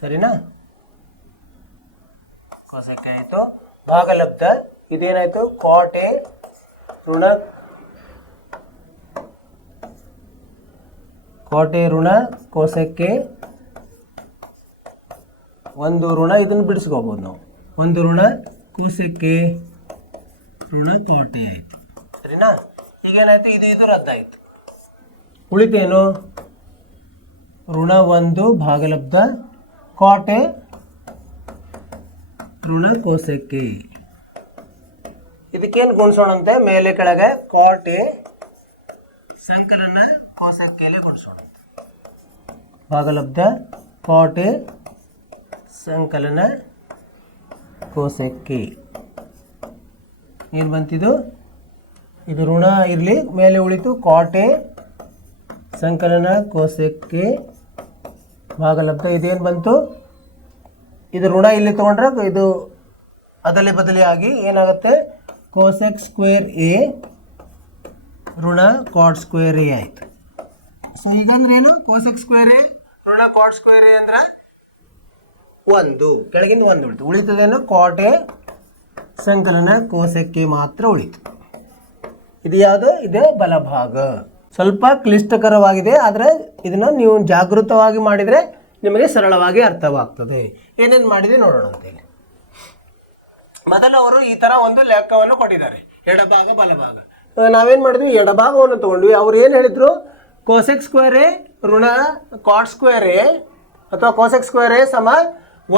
ಸರಿನಾ? ಕೋಶಕ್ಕೆ ಆಯಿತು. ಭಾಗಲಬ್ಧ ಇದೇನಾಯಿತು, ಕೋಟೆ ಋಣ ಕೋಶಕ್ಕೆ ಒಂದು ಋಣ, ಇದನ್ನು ಬಿಡಿಸ್ಕೋಬೋದು ನಾವು. ಒಂದು ಋಣ ಕೋಶಕ್ಕೆ ಋಣ ಕೋಟೆ ಆಯಿತು. ಸರಿನಾ? ಈಗೇನಾಯಿತು, ಇದು ರದ್ದಾಯಿತು. ಉಳಿತೇನು, ಋಣ ಒಂದು ಭಾಗಲಬ್ಧ ಕೋಟೆ ಋಣ ಕೋಶಕ್ಕೆ. ಇದಕ್ಕೇನು ಗುಣಿಸೋಣಂತೆ, ಮೇಲೆ ಕೆಳಗೆ ಕೋಟೆ ಸಂಕಲನ ಕೋಶಕ್ಕೆ ಗುಣಿಸೋಣಂತೆ. ಭಾಗಲಬ್ಧ ಕೋಟೆ ಸಂಕಲನ ಕೋಶಕ್ಕೆ ಏನು ಬಂತಿದು, ಇದು ಋಣ ಇರಲಿ, ಮೇಲೆ ಉಳಿತು ಕೋಟೆ ಸಂಕಲನ ಕೋಶಕ್ಕೆ ಭಾಗಲಬ್ಧ. ಇದೇನು ಬಂತು, ಇದು ಋಣ ಇಲ್ಲಿ ತೊಗೊಂಡ್ರೆ ಇದು ಅದಲಿ ಬದಲಿ ಆಗಿ ಏನಾಗುತ್ತೆ, ಕೋಸೆಕ್ ಸ್ಕ್ವೇರ್ ಎ ಋಣ ಕಾಟ್ ಸ್ಕ್ವೇರ್ ಎ ಆಯಿತು. ಸೊ ಈಗಂದ್ರೆ ಏನು, ಕೋಸೆಕ್ ಸ್ಕ್ವೇರ್ ಎ ಋಣ ಕಾಟ್ ಸ್ಕ್ವೇರ್ ಎ ಅಂದ್ರೆ ಒಂದು, ಕೆಳಗಿನ ಒಂದು ಉಳಿತು. ಉಳಿತದೇನು, ಕೋಟೆ ಸಂಕಲನ ಕೋಶಕ್ಕೆ ಮಾತ್ರ ಉಳಿತು. ಇದು ಯಾವುದು, ಇದೇ ಬಲಭಾಗ. ಸ್ವಲ್ಪ ಕ್ಲಿಷ್ಟಕರವಾಗಿದೆ, ಆದರೆ ಇದನ್ನು ನೀವು ಜಾಗೃತವಾಗಿ ಮಾಡಿದರೆ ನಿಮಗೆ ಸರಳವಾಗಿ ಅರ್ಥವಾಗ್ತದೆ. ಏನೇನು ಮಾಡಿದೆ ನೋಡೋಣ ಅಂತೇಳಿ. ಮೊದಲು ಅವರು ಈ ಥರ ಒಂದು ಲೆಕ್ಕವನ್ನು ಕೊಟ್ಟಿದ್ದಾರೆ, ಎಡಭಾಗ ಬಲಭಾಗ. ನಾವೇನು ಮಾಡಿದ್ವಿ, ಎಡಭಾಗವನ್ನು ತೊಗೊಂಡ್ವಿ. ಅವ್ರು ಏನು ಹೇಳಿದರು, ಕೋಸೆಕ್ ಸ್ಕ್ವೇರ್ ಎ ಋಣ ಕಾಟ್ ಸ್ಕ್ವೇರ್ ಎ ಅಥವಾ ಕೋಸೆಕ್ ಸ್ಕ್ವೇರ್ ಎ ಸಮ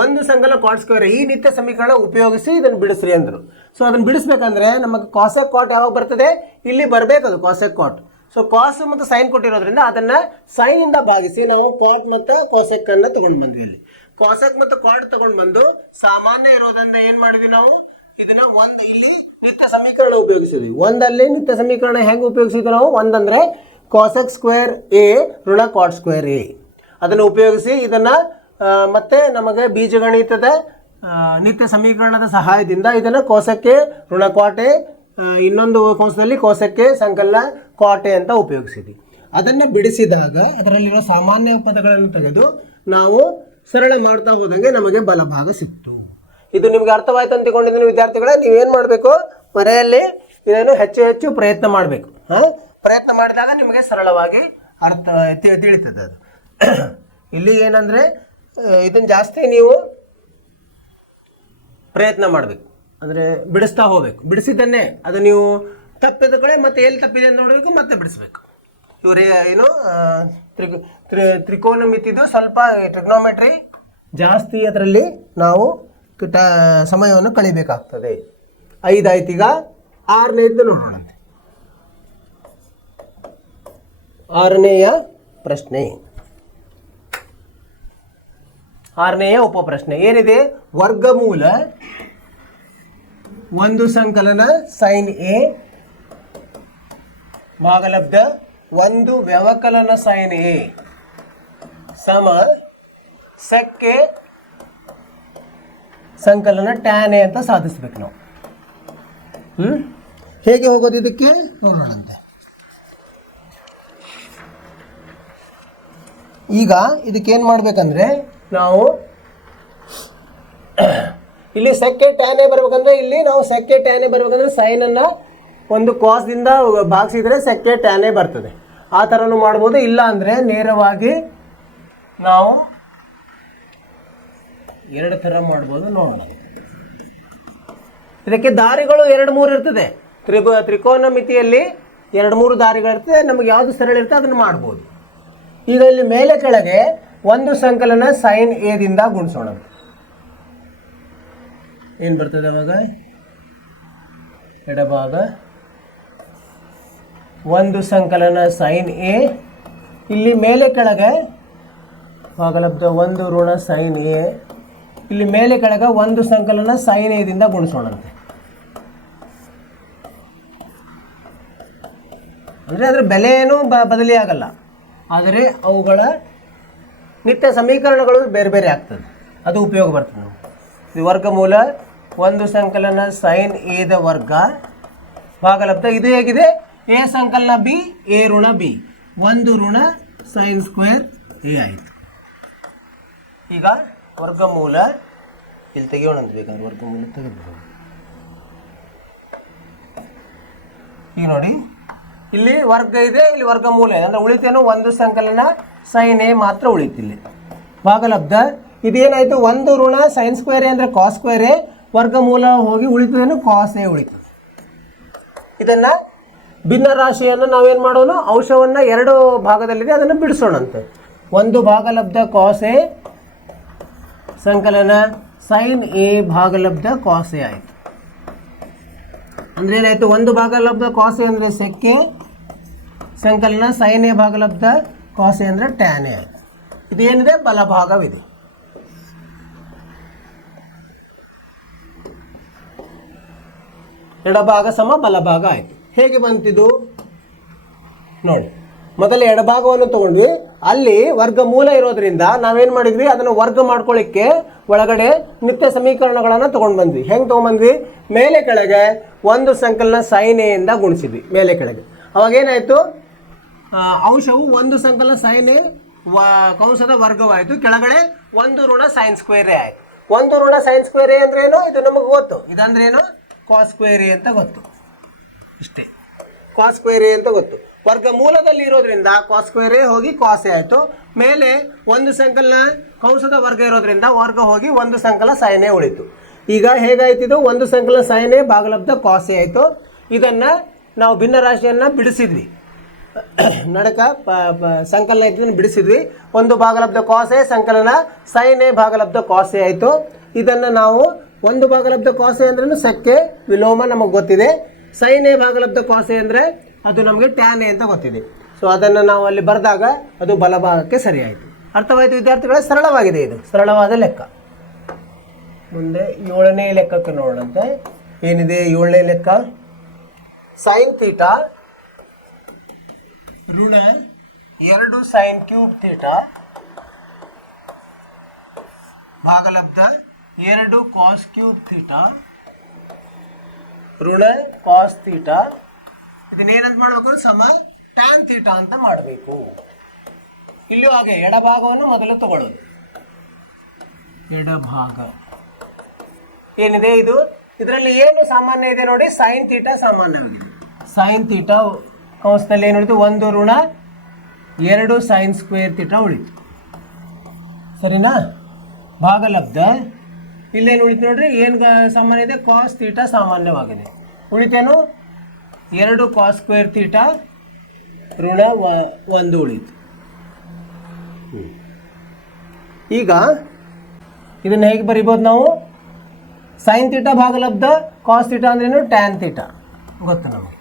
ಒಂದು ಸಂಕಲನ ಕಾಟ್ ಸ್ಕ್ವೇರ್ ಎ, ಈ ನಿತ್ಯ ಸಮೀಕರಣ ಉಪಯೋಗಿಸಿ ಇದನ್ನು ಬಿಡಿಸ್ರಿ ಅಂದರು. ಸೊ ಅದನ್ನು ಬಿಡಿಸ್ಬೇಕಂದ್ರೆ ನಮಗೆ ಕಾಸೆಕ್ ಕಾಟ್ ಯಾವಾಗ ಬರ್ತದೆ, ಇಲ್ಲಿ ಬರಬೇಕು ಅದು ಕಾಸೆಕ್ ಕಾಟ್. ಸೊ ಕಾಸ್ ಮತ್ತು ಸೈನ್ ಕೊಟ್ಟಿರೋದ್ರಿಂದ ಅದನ್ನು ಸೈನಿಂದ ಭಾಗಿಸಿ ನಾವು ಕಾಟ್ ಮತ್ತು ಕೋಸೆಕ್ಕನ್ನು ತೊಗೊಂಡು ಬಂದ್ವಿ. ಅಲ್ಲಿ ಕೋಸೆಕ್ ಮತ್ತು ಕಾಟ್ ತೊಗೊಂಡು ಬಂದು ಸಾಮಾನ್ಯ ಇರೋದ್ರಿಂದ ಏನು ಮಾಡಿದ್ವಿ ನಾವು, ಇದನ್ನು ಒಂದು ಇಲ್ಲಿ ನಿತ್ಯ ಸಮೀಕರಣ ಉಪಯೋಗಿಸಿದ್ವಿ. ಒಂದಲ್ಲಿ ನಿತ್ಯ ಸಮೀಕರಣ ಹೆಂಗೆ ಉಪಯೋಗಿಸಿದ್ವಿ ನಾವು, ಒಂದಂದರೆ ಕೋಸೆಕ್ ಸ್ಕ್ವೇರ್ ಎ ಋಣ ಕಾಟ್ ಸ್ಕ್ವೇರ್ ಎ ಅದನ್ನು ಉಪಯೋಗಿಸಿ ಇದನ್ನು ಮತ್ತೆ ನಮಗೆ ಬೀಜಗಣಿತದ ನಿತ್ಯ ಸಮೀಕರಣದ ಸಹಾಯದಿಂದ ಇದನ್ನು ಕೋಸಕ್ಕೆ ಋಣ ಕೋಟೆ, ಇನ್ನೊಂದು ಕೋಶದಲ್ಲಿ ಕೋಸಕ್ಕೆ ಸಂಕಲನ ಕೋಟೆ ಅಂತ ಉಪಯೋಗಿಸಿದ್ವಿ. ಅದನ್ನು ಬಿಡಿಸಿದಾಗ ಅದರಲ್ಲಿರೋ ಸಾಮಾನ್ಯ ಪದಗಳನ್ನು ತೆಗೆದು ನಾವು ಸರಳ ಮಾಡ್ತಾ ಹೋದಂಗೆ ನಮಗೆ ಬಲಭಾಗ ಸಿಕ್ತು. ಇದು ನಿಮ್ಗೆ ಅರ್ಥವಾಯ್ತು ಅಂತ ತಿಳ್ಕೊಂಡಿದ್ದೀನಿ ವಿದ್ಯಾರ್ಥಿಗಳೇ. ನೀವೇನು ಮಾಡಬೇಕು, ಮನೆಯಲ್ಲಿ ಇದನ್ನು ಹೆಚ್ಚು ಹೆಚ್ಚು ಪ್ರಯತ್ನ ಮಾಡಬೇಕು. ಪ್ರಯತ್ನ ಮಾಡಿದಾಗ ನಿಮಗೆ ಸರಳವಾಗಿ ಅರ್ಥ ತಿಳಿತದೆ ಅದು. ಇಲ್ಲಿ ಏನಂದರೆ ಇದನ್ನು ಜಾಸ್ತಿ ನೀವು ಪ್ರಯತ್ನ ಮಾಡಬೇಕು, ಅಂದರೆ ಬಿಡಿಸ್ತಾ ಹೋಗಬೇಕು. ಬಿಡಿಸಿದ್ದನ್ನೇ ಅದು ನೀವು ತಪ್ಪಿದ ಕಡೆ ಮತ್ತೆ ಎಲ್ಲಿ ತಪ್ಪಿದೆ ಅಂತ ನೋಡಬೇಕು, ಮತ್ತೆ ಬಿಡಿಸ್ಬೇಕು. ಇವರೇ ಏನು ತ್ರಿಕೋನಮಿತಿದು ಸ್ವಲ್ಪ ಟ್ರಿಗ್ನೋಮೆಟ್ರಿ ಜಾಸ್ತಿ, ಅದರಲ್ಲಿ ನಾವು ಸಮಯವನ್ನು ಕಳಿಬೇಕಾಗ್ತದೆ. 5 ಆಯ್ತು. ಈಗ ಆರನೇದು ನೋಡೋಣ. ಆರನೆಯ ಪ್ರಶ್ನೆ, ಆರನೆಯ ಉಪಪ್ರಶ್ನೆ ಏನಿದೆ? ವರ್ಗಮೂಲ ಒಂದು ಸಂಕಲನ ಸೈನ್ ಎ ಭಾಗಲಬ್ಧ ಒಂದು ವ್ಯವಕಲನ ಸೈನ್ ಎ ಸಮ ಸಕ್ಕೆ ಸಂಕಲನ ಟ್ಯಾನ್ ಎ ಅಂತ ಸಾಧಿಸ್ಬೇಕು ನಾವು. ಹೇಗೆ ಹೋಗೋದು ಇದಕ್ಕೆ ನೋಡೋಣಂತೆ. ಈಗ ಇದಕ್ಕೇನು ಮಾಡ್ಬೇಕಂದ್ರೆ ನಾವು ಇಲ್ಲಿ ಸೆಕ್ಕೆ ಟ್ಯಾನ್ ಎ ಬರ್ಬೇಕಂದ್ರೆ ಇಲ್ಲಿ ನಾವು ಸೆಕ್ಕೆ ಟ್ಯಾನ್ ಎ ಬರ್ಬೇಕಂದ್ರೆ ಸೈನನ್ನು ಒಂದು ಕಾಸ್ದಿಂದ ಭಾಗಿಸಿದ್ರೆ ಸೆಕ್ಕೆ ಟ್ಯಾನ್ ಎ ಬರ್ತದೆ. ಆ ಥರನೂ ಮಾಡ್ಬೋದು. ಇಲ್ಲ ಅಂದರೆ ನೇರವಾಗಿ ನಾವು ಎರಡು ಥರ ಮಾಡ್ಬೋದು. ನೋಡೋಣ. ಇದಕ್ಕೆ ದಾರಿಗಳು 2-3 ಇರ್ತದೆ. ತ್ರಿಕೋನ ಮಿತಿಯಲ್ಲಿ 2-3 ದಾರಿಗಳಿರ್ತದೆ. ನಮಗೆ ಯಾವುದು ಸರಳ ಇರ್ತದೆ ಅದನ್ನು ಮಾಡ್ಬೋದು. ಈಗ ಇಲ್ಲಿ ಮೇಲೆ ಕೆಳಗೆ ಒಂದು ಸಂಕಲನ ಸೈನ್ ಎದಿಂದ ಗುಣಿಸೋಣ. ಏನು ಬರ್ತದೆ ಅವಾಗ? ಎಡಭಾಗ ಒಂದು ಸಂಕಲನ ಸೈನ್ ಎ, ಇಲ್ಲಿ ಮೇಲೆ ಕೆಳಗೆ ಭಾಗಲಬ್ಧ ಒಂದು ಋಣ ಸೈನ್ ಎ, ಇಲ್ಲಿ ಮೇಲೆ ಕೆಳಗೆ ಒಂದು ಸಂಕಲನ ಸೈನ್ ಎದಿಂದ ಗುಣಿಸೋಣಂತೆ. ಅಂದರೆ ಅದರ ಬೆಲೆ ಏನೂ ಬದಲಿ ಆಗಲ್ಲ, ಆದರೆ ಅವುಗಳ ನಿತ್ಯ ಸಮೀಕರಣಗಳು ಬೇರೆ ಬೇರೆ ಆಗ್ತದೆ. ಅದು ಉಪಯೋಗ ಬರ್ತದೆ ನಾವು. ಇದು ವರ್ಗಮೂಲ ಒಂದು ಸಂಕಲನ ಸೈನ್ ಎದ ವರ್ಗ ಭಾಗಲಬ್ಧ ಇದು ಹೇಗಿದೆ? ಎ ಸಂಕಲನ ಬಿ, ಎ ಋಣ ಬಿ, ಒಂದು ಋಣ ಸೈನ್ ಸ್ಕ್ವೇರ್ ಎ ಆಯಿತು. ಈಗ ವರ್ಗಮೂಲ ಇಲ್ಲಿ ತೆಗೆಯೋಣ ಅಂತ ಬೇಕಾದ್ರೆ ವರ್ಗಮೂಲ ತೆಗೆದುಬಹುದು. ಈಗ ನೋಡಿ, ಇಲ್ಲಿ ವರ್ಗ ಇದೆ, ಇಲ್ಲಿ ವರ್ಗಮೂಲ ಇದೆ. ಅಂದರೆ ಉಳಿತೇನೋ ಒಂದು ಸಂಕಲನ ಸೈನ್ ಎ ಮಾತ್ರ ಉಳಿತಿಲ್ಲಿ. ಭಾಗಲಬ್ಧ ಇದೇನಾಯಿತು? ಒಂದು ಋಣ ಸೈನ್ ಸ್ಕ್ವೇರ್ ಎ ಅಂದರೆ ಕಾಸ್ ಸ್ಕ್ವೇರ್ ಎ, ವರ್ಗಮೂಲ ಹೋಗಿ ಉಳಿತದೇನು? ಕಾಸ್ ಎ ಉಳಿತದೆ. ಇದನ್ನು ಭಿನ್ನ ರಾಶಿಯನ್ನು ನಾವೇನು ಮಾಡೋಣ? ಅಂಶವನ್ನು 2 ಭಾಗದಲ್ಲಿದೆ, ಅದನ್ನು ಬಿಡಿಸೋಣಂತೆ. ಒಂದು ಭಾಗಲಬ್ಧ ಕಾಸ್ ಎ ಸಂಕಲನ ಸೈನ್ ಎ ಭಾಗಲಬ್ಧ ಕಾಸ್ ಎ ಆಯಿತು. ಅಂದರೆ ಏನಾಯಿತು? ಒಂದು ಭಾಗಲಬ್ಧ ಕಾಸ್ ಎ ಅಂದರೆ ಸೆಕ್ಕೆ ಸಂಕಲನ ಸೈನ್ ಎ ಭಾಗಲಬ್ಧ ಕಾಸ್ ಎ ಅಂದರೆ ಟ್ಯಾನ್ ಎ ಆಯಿತು. ಇದೇನಿದೆ? ಬಲಭಾಗವಿದೆ. ಎಡಭಾಗ ಸಮ ಬಲಭಾಗ ಆಯಿತು. ಹೇಗೆ ಬಂತಿದ್ದು ನೋಡಿ. ಮೊದಲು ಎಡಭಾಗವನ್ನು ತಗೊಂಡ್ವಿ, ಅಲ್ಲಿ ವರ್ಗಮೂಲ ಇರೋದ್ರಿಂದ ನಾವೇನು ಮಾಡಿದ್ವಿ? ಅದನ್ನು ವರ್ಗ ಮಾಡ್ಕೊಳ್ಳಿಕ್ಕೆ ಒಳಗಡೆ ನಿತ್ಯ ಸಮೀಕರಣಗಳನ್ನು ತೊಗೊಂಡು ಬಂದ್ವಿ. ಹೆಂಗೆ ತೊಗೊಂಡ್ಬಂದ್ವಿ? ಮೇಲೆ ಕೆಳಗೆ ಒಂದು ಸಂಕಲನ ಸೈನ್ ಎಯಿಂದ ಗುಣಿಸಿದ್ವಿ. ಮೇಲೆ ಕೆಳಗೆ ಅವಾಗೇನಾಯಿತು? ಅಂಶವು ಒಂದು ಸಂಕಲನ ಸೈನ್ ಎ ಕಂಸದ ವರ್ಗವಾಯಿತು. ಕೆಳಗಡೆ ಒಂದು ಋಣ ಸೈನ್ ಸ್ಕ್ವೇರ್ ಎ ಆಯಿತು. ಒಂದು ಋಣ ಸೈನ್ ಸ್ಕ್ವೇರ್ ಎ ಅಂದ್ರೆ ಏನು? ಇದು ನಮಗೆ ಗೊತ್ತು. ಇದಂದ್ರೆ ಏನು? ಕಾಸ್ ಸ್ಕ್ವೇರ್ ಎ ಅಂತ ಗೊತ್ತು. ಇಷ್ಟೇ, ಕಾಸ್ ಸ್ಕ್ವೇರ್ ಎ ಅಂತ ಗೊತ್ತು. ವರ್ಗಮೂಲದಲ್ಲಿ ಇರೋದ್ರಿಂದ ಕಾಸ್ ಸ್ಕ್ವೇರ್ ಎ ಹೋಗಿ ಕಾಸ್ ಎ ಆಯಿತು. ಮೇಲೆ ಒಂದು ಸಂಕಲನ ಕಂಸದ ವರ್ಗ ಇರೋದ್ರಿಂದ ವರ್ಗ ಹೋಗಿ ಒಂದು ಸಂಕಲನ ಸೈನ್ ಎ ಉಳಿತು. ಈಗ ಹೇಗಾಯ್ತಿದ್ದು? ಒಂದು ಸಂಕಲನ ಸೈನ್ ಎ ಭಾಗಲಬ್ಧ ಕಾಸ್ ಎ ಆಯಿತು. ಇದನ್ನು ನಾವು ಭಿನ್ನ ರಾಶಿಯನ್ನು ಬಿಡಿಸಿದ್ವಿ. ನಡಕ ಸಂಕಲನ ಇದನ್ನು ಬಿಡಿಸಿದ್ವಿ. ಒಂದು ಭಾಗಲಬ್ಧ ಕಾಸ್ ಎ ಸಂಕಲನ ಸೈನ್ ಎ ಭಾಗಲಬ್ಧ ಕಾಸ್ ಎ ಆಯಿತು. ಇದನ್ನು ನಾವು ಒಂದು ಭಾಗಲಬ್ಧ ಕಾಸ್ ಎ ಅಂದ್ರೂ ಸೆಕ್ಕೆ ವಿಲೋಮ ನಮಗೆ ಗೊತ್ತಿದೆ. ಸೈನ್ ಎ ಭಾಗಲಬ್ಧ ಕಾಸ್ ಎ ಅಂದರೆ ಅದು ನಮಗೆ ಟ್ಯಾನ್ ಎ ಅಂತ ಗೊತ್ತಿದೆ. ಸೊ ಅದನ್ನು ನಾವು ಅಲ್ಲಿ ಬರೆದಾಗ ಅದು ಬಲಭಾಗಕ್ಕೆ ಸರಿಯಾಯಿತು. ಅರ್ಥವಾಯಿತು ವಿದ್ಯಾರ್ಥಿಗಳೇ? ಸರಳವಾಗಿದೆ, ಇದು ಸರಳವಾದ ಲೆಕ್ಕ. ಮುಂದೆ 7ನೇ ಲೆಕ್ಕಕ್ಕೆ ನೋಡೋಣಂತೆ. ಏನಿದೆ 7ನೇ ಲೆಕ್ಕ? ಸೈನ್ ಥೀಟಾ ಋಣ 2 ಸೈನ್ ಕ್ಯೂಬ್ ಥೀಟಾ ಭಾಗಲಬ್ಧ 2 ಕಾಸ್ ಕ್ಯೂಬ್ ಥೀಟಾ ಋಣ ಕಾಸ್ ಥೀಟಾ. ಇದನ್ನೇನಂತ ಮಾಡಬೇಕು? ಸಮ ಟ್ಯಾನ್ ಥೀಟಾ ಅಂತ ಮಾಡಬೇಕು. ಇಲ್ಲೂ ಹಾಗೆ ಎಡಭಾಗವನ್ನು ಮೊದಲು ತಗೊಳ್ಳೋದು. ಎಡಭಾಗ ಏನಿದೆ ಇದು? ಇದರಲ್ಲಿ ಏನು ಸಾಮಾನ್ಯ ಇದೆ ನೋಡಿ? ಸೈನ್ ಥೀಟಾ ಸಾಮಾನ್ಯವಾಗಿದೆ. ಸೈನ್ ಥೀಟಾ ಕಂಸದಲ್ಲಿ ಏನು ಉಳಿತು? ಒಂದು ಋಣ 2 ಸೈನ್ ಸ್ಕ್ವೇರ್ ಥೀಟಾ ಉಳಿತು. ಸರಿನಾ? ಭಾಗಲಬ್ಧ ಇಲ್ಲೇನು ಉಳಿತು ನೋಡ್ರಿ? ಏನು ಸಾಮಾನ್ಯ ಇದೆ? ಕಾಸ್ ಥೀಟಾ ಸಾಮಾನ್ಯವಾಗಿದೆ. ಉಳಿತೇನು? 2 ಕಾಸ್ ಸ್ಕ್ವೇರ್ ಥೀಟಾ ಋಣ 1 ಉಳಿತು. ಈಗ ಇದನ್ನು ಹೇಗೆ ಬರಿಬೋದು ನಾವು? ಸೈನ್ ಥೀಟಾ ಭಾಗಲಬ್ಧ ಕಾಸ್ ಥೀಟಾ ಅಂದ್ರೇನು? ಟ್ಯಾನ್ ಥೀಟಾ ಗೊತ್ತು ನಮಗೆ.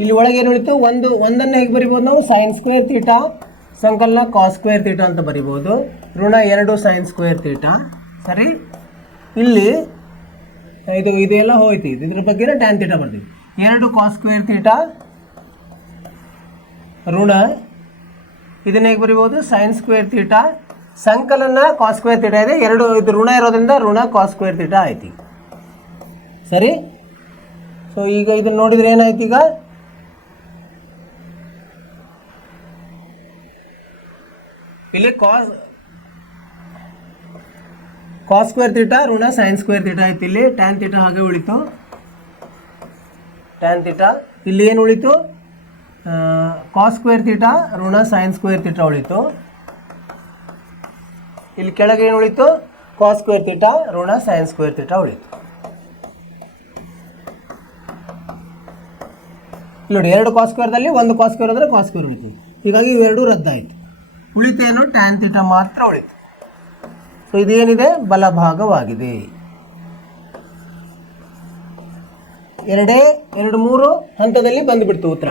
ಇಲ್ಲಿ ಒಳಗೆ ಏನು ಉಳಿತು, ಒಂದನ್ನು ಹೇಗೆ ಬರಿಬೋದು ನಾವು, sin ಸ್ಕ್ವೇರ್ ಥೀಟಾ ಸಂಕಲನ cos ಸ್ಕ್ವೇರ್ ಥೀಟಾ ಅಂತ ಬರಿಬೋದು. ಋಣ 2 sin ಸ್ಕ್ವೇರ್ ಥೀಟಾ. ಸರಿ, ಇಲ್ಲಿ ಇದೆಲ್ಲ ಹೋಯ್ತು. ಇದ್ರ ಬಗ್ಗೆ ಟ್ಯಾನ್ ಥೀಟಾ ಬರ್ತೀವಿ. 2 cos ಸ್ಕ್ವೇರ್ ಥೀಟಾ ಋಣ ಇದನ್ನ ಹೇಗೆ ಬರಿಬೋದು, sin ಸ್ಕ್ವೇರ್ ಥೀಟಾ ಸಂಕಲನ cos ಸ್ಕ್ವೇರ್ ಥೀಟಾ ಇದೆ. ಇದು ಋಣ ಇರೋದ್ರಿಂದ ಋಣ cos ಸ್ಕ್ವೇರ್ ಥೀಟಾ ಆಯ್ತು. ಸರಿ, ಸೊ ಈಗ ಇದನ್ನು ನೋಡಿದ್ರೆ ಏನಾಯ್ತು, ಈಗ ಇಲ್ಲಿ cos ಸ್ಕ್ವೇರ್ ಥೀಟಾ ಋಣ sin ಸ್ಕ್ವೇರ್ ಥೀಟಾ ಆಯ್ತು. ಇಲ್ಲಿ ಟ್ಯಾನ್ ಥೀಟಾ ಹಾಗೆ ಉಳಿತು. ಟ್ಯಾನ್ ಥೀಟಾ ಇಲ್ಲಿ ಏನು ಉಳಿತು, cos ಸ್ಕ್ವೇರ್ ಥೀಟಾ ಋಣ sin ಸ್ಕ್ವೇರ್ ಥೀಟಾ ಉಳಿತು. ಇಲ್ಲಿ ಕೆಳಗೆ ಏನು ಉಳಿತು, cos ಸ್ಕ್ವೇರ್ ಥೀಟಾ ಋಣ sin ಸ್ಕ್ವೇರ್ ಥೀಟಾ ಉಳಿತು. ನೋಡಿ, 2 cos ಸ್ಕ್ವೇರ್ದಲ್ಲಿ 1 cos ಸ್ಕ್ವೇರ್ ಅಂದರೆ cos ಸ್ಕ್ವೇರ್ ಉಳಿತು. ಹೀಗಾಗಿ ಇವೆರಡೂ ರದ್ದಾಯಿತು. ಉಳಿತೇನು, ಟ್ಯಾನ್ ಥೀಟಾ ಮಾತ್ರ ಉಳಿತು. ಸೊ ಇದೇನಿದೆ, ಬಲಭಾಗವಾಗಿದೆ. 2-3 ಹಂತದಲ್ಲಿ ಬಂದುಬಿಡ್ತು ಉತ್ತರ.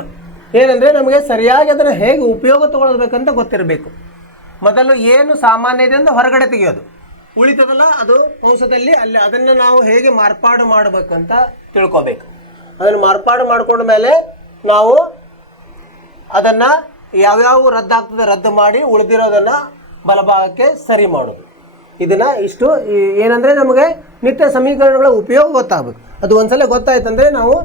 ಏನಂದರೆ ನಮಗೆ ಸರಿಯಾಗಿ ಅದನ್ನು ಹೇಗೆ ಉಪಯೋಗ ತಗೊಳ್ಬೇಕಂತ ಗೊತ್ತಿರಬೇಕು. ಮೊದಲು ಏನು ಸಾಮಾನ್ಯ ಇದೆ ಅಂತ ಹೊರಗಡೆ ತೆಗೆಯೋದು, ಉಳಿತದಲ್ಲ ಅದು ಕಂಸದಲ್ಲಿ ಅಲ್ಲಿ ಅದನ್ನು ನಾವು ಹೇಗೆ ಮಾರ್ಪಾಡು ಮಾಡಬೇಕಂತ ತಿಳ್ಕೊಬೇಕು. ಅದನ್ನು ಮಾರ್ಪಾಡು ಮಾಡ್ಕೊಂಡ ಮೇಲೆ ನಾವು ಅದನ್ನು ಯಾವ್ಯಾವ ರದ್ದಾಗ್ತದೆ ರದ್ದು ಮಾಡಿ ಉಳಿದಿರೋದನ್ನು ಬಲಭಾಗಕ್ಕೆ ಸರಿ ಮಾಡೋದು. ಇದನ್ನು ಇಷ್ಟು ಏನಂದರೆ ನಮಗೆ ನಿತ್ಯ ಸಮೀಕರಣಗಳ ಉಪಯೋಗ ಗೊತ್ತಾಗಬೇಕು. ಅದು ಒಂದ್ಸಲ ಗೊತ್ತಾಯ್ತಂದರೆ ನಾವು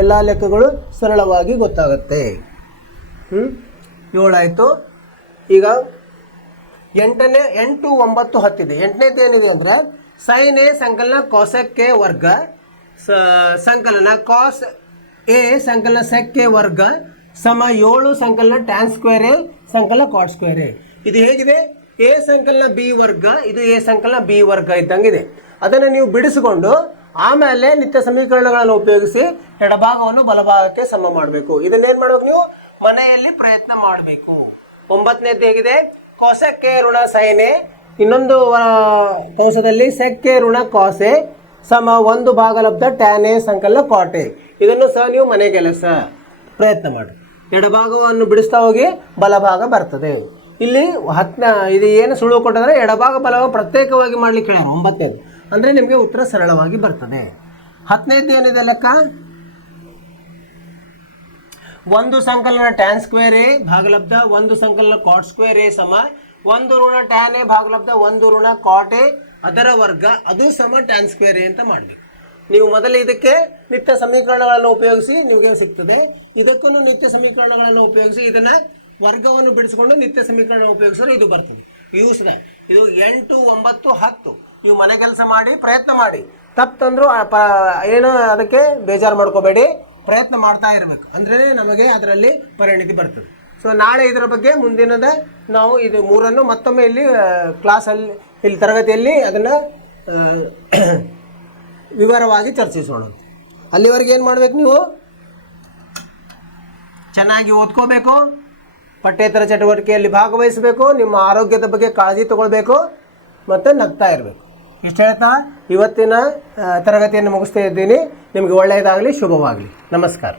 ಎಲ್ಲ ಲೆಕ್ಕಗಳು ಸರಳವಾಗಿ ಗೊತ್ತಾಗುತ್ತೆ. 7 ಆಯಿತು. ಈಗ 8, 9, 10 ಇದೆ. 8ನೇದು ಏನಿದೆ ಅಂದರೆ sin a ಸಂಕಲನ cosec a ವರ್ಗ ಸಂಕಲನ cos a ಸಂಕಲನ sec a ವರ್ಗ ಸಮ 7 ಸಂಕಲನ tan ಸ್ಕ್ವೇರ್ a ಸಂಕಲನ cot ಸ್ಕ್ವೇರ್ a. ಇದು ಹೇಗಿದೆ, a ಸಂಕಲನ b ವರ್ಗ, ಇದು a ಸಂಕಲನ b ವರ್ಗ ಇದ್ದಂಗಿದೆ. ಅದನ್ನು ನೀವು ಬಿಡಿಸಿಕೊಂಡು ಆಮೇಲೆ ನಿತ್ಯ ಸಮೀಕರಣಗಳನ್ನು ಉಪಯೋಗಿಸಿ ಎಡಭಾಗವನ್ನು ಬಲಭಾಗಕ್ಕೆ ಸಮ ಮಾಡಬೇಕು. ಇದನ್ನೇನು ಮಾಡ್ಬೇಕು, ನೀವು ಮನೆಯಲ್ಲಿ ಪ್ರಯತ್ನ ಮಾಡಬೇಕು. 9ನೇದು ಹೇಗಿದೆ, cosec a ಋಣ sin a, ಇನ್ನೊಂದು ಕಂಸದಲ್ಲಿ sec a ಋಣ cos a ಸಮ 1 ಭಾಗಲಬ್ಧ tan a ಸಂಕಲನ cot a. ಇದನ್ನು ಸಹ ನೀವು ಮನೆ ಕೆಲಸ ಪ್ರಯತ್ನ ಮಾಡಿ. ಎಡಭಾಗವನ್ನು ಬಿಡಿಸ್ತಾ ಹೋಗಿ ಬಲಭಾಗ ಬರ್ತದೆ. ಇಲ್ಲಿ ಇದು ಏನು ಸುಳುವು ಕೊಟ್ಟಿದ್ರೆ ಎಡಭಾಗ ಬಲಭಾಗ ಪ್ರತ್ಯೇಕವಾಗಿ ಮಾಡ್ಲಿಕ್ಕೆ ಹೇಳ್ಯಾರ. 9ನೇದು ಅಂದರೆ ನಿಮಗೆ ಉತ್ತರ ಸರಳವಾಗಿ ಬರ್ತದೆ. 10ನೇದು ಏನಿದೆ ಲೆಕ್ಕ, 1 ಸಂಕಲನ ಟ್ಯಾನ್ ಸ್ಕ್ವೇರ್ ಎ ಭಾಗಲಬ್ಧ 1 ಸಂಕಲನ ಕಾಟ್ ಸ್ಕ್ವೇರ್ ಎ ಸಮ 1 ಋಣ ಟ್ಯಾನ್ ಎ ಭಾಗಲಬ್ಧ 1 ಋಣ ಕಾಟ್ ಎ ಅದರ ವರ್ಗ ಅದು ಸಮ ಟ್ಯಾನ್ ಸ್ಕ್ವೇರ್ ಎ ಅಂತ ಮಾಡಬೇಕು. ನೀವು ಮೊದಲು ಇದಕ್ಕೆ ನಿತ್ಯ ಸಮೀಕರಣಗಳನ್ನು ಉಪಯೋಗಿಸಿ ನಿಮಗೆ ಸಿಗ್ತದೆ. ಇದಕ್ಕೂ ನಿತ್ಯ ಸಮೀಕರಣಗಳನ್ನು ಉಪಯೋಗಿಸಿ ಇದನ್ನು ವರ್ಗವನ್ನು ಬಿಡಿಸಿಕೊಂಡು ನಿತ್ಯ ಸಮೀಕರಣ ಉಪಯೋಗಿಸಿದ್ರೆ ಇದು ಬರ್ತದೆ. ಯೂಸ್ನ ಇದು 8, 9, 10 ನೀವು ಮನೆ ಕೆಲಸ ಮಾಡಿ ಪ್ರಯತ್ನ ಮಾಡಿ. ತಪ್ಪಂದ್ರೂ ಏನು ಅದಕ್ಕೆ ಬೇಜಾರು ಮಾಡ್ಕೋಬೇಡಿ, ಪ್ರಯತ್ನ ಮಾಡ್ತಾ ಇರಬೇಕು. ಅಂದ್ರೆ ನಮಗೆ ಅದರಲ್ಲಿ ಪರಿಣಿತಿ ಬರ್ತದೆ. ಸೊ ನಾಳೆ ಇದರ ಬಗ್ಗೆ ಮುಂದಿನದ ನಾವು ಇದು 3 ಮತ್ತೊಮ್ಮೆ ಇಲ್ಲಿ ಕ್ಲಾಸಲ್ಲಿ ಇಲ್ಲಿ ತರಗತಿಯಲ್ಲಿ ಅದನ್ನು ವಿವರವಾಗಿ ಚರ್ಚಿಸೋಣ. ಅಲ್ಲಿವರೆಗೆ ಏನು ಮಾಡಬೇಕು, ನೀವು ಚೆನ್ನಾಗಿ ಓದ್ಕೋಬೇಕು, ಪಠ್ಯೇತರ ಚಟುವಟಿಕೆಯಲ್ಲಿ ಭಾಗವಹಿಸಬೇಕು, ನಿಮ್ಮ ಆರೋಗ್ಯದ ಬಗ್ಗೆ ಕಾಳಜಿ ತಗೊಳ್ಬೇಕು ಮತ್ತು ನಗ್ತಾ ಇರಬೇಕು. ಇಷ್ಟು ಹೇಳ್ತಾ ಇವತ್ತಿನ ತರಗತಿಯನ್ನು ಮುಗಿಸ್ತಾ ಇದ್ದೀನಿ. ನಿಮಗೆ ಒಳ್ಳೆಯದಾಗಲಿ, ಶುಭವಾಗಲಿ. ನಮಸ್ಕಾರ.